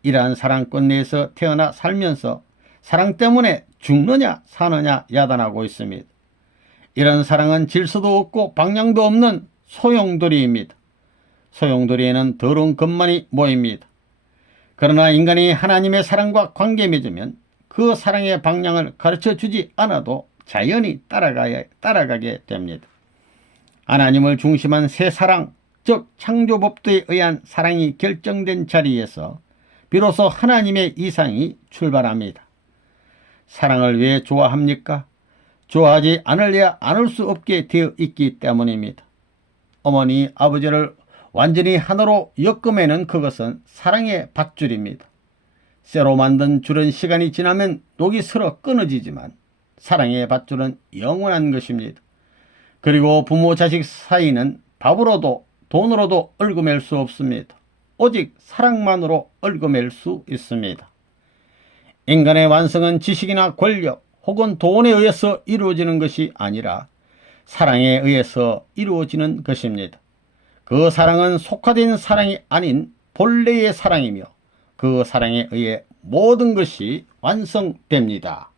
이러한 사랑권 내에서 태어나 살면서 사랑 때문에 죽느냐 사느냐 야단하고 있습니다. 이런 사랑은 질서도 없고 방향도 없는 소용돌이입니다. 소용돌이에는 더러운 것만이 모입니다. 그러나 인간이 하나님의 사랑과 관계 맺으면 그 사랑의 방향을 가르쳐주지 않아도 자연히 따라가게 됩니다. 하나님을 중심한 새 사랑, 즉 창조법도에 의한 사랑이 결정된 자리에서 비로소 하나님의 이상이 출발합니다. 사랑을 왜 좋아합니까? 좋아하지 않으려 않을 수 없게 되어 있기 때문입니다. 어머니, 아버지를 완전히 하나로 엮으면 그것은 사랑의 밧줄입니다. 쇠로 만든 줄은 시간이 지나면 녹이 슬어 끊어지지만 사랑의 밧줄은 영원한 것입니다. 그리고 부모 자식 사이는 밥으로도 돈으로도 얽어맬 수 없습니다. 오직 사랑만으로 얽어맬 수 있습니다. 인간의 완성은 지식이나 권력 혹은 돈에 의해서 이루어지는 것이 아니라 사랑에 의해서 이루어지는 것입니다. 그 사랑은 속화된 사랑이 아닌 본래의 사랑이며 그 사랑에 의해 모든 것이 완성됩니다.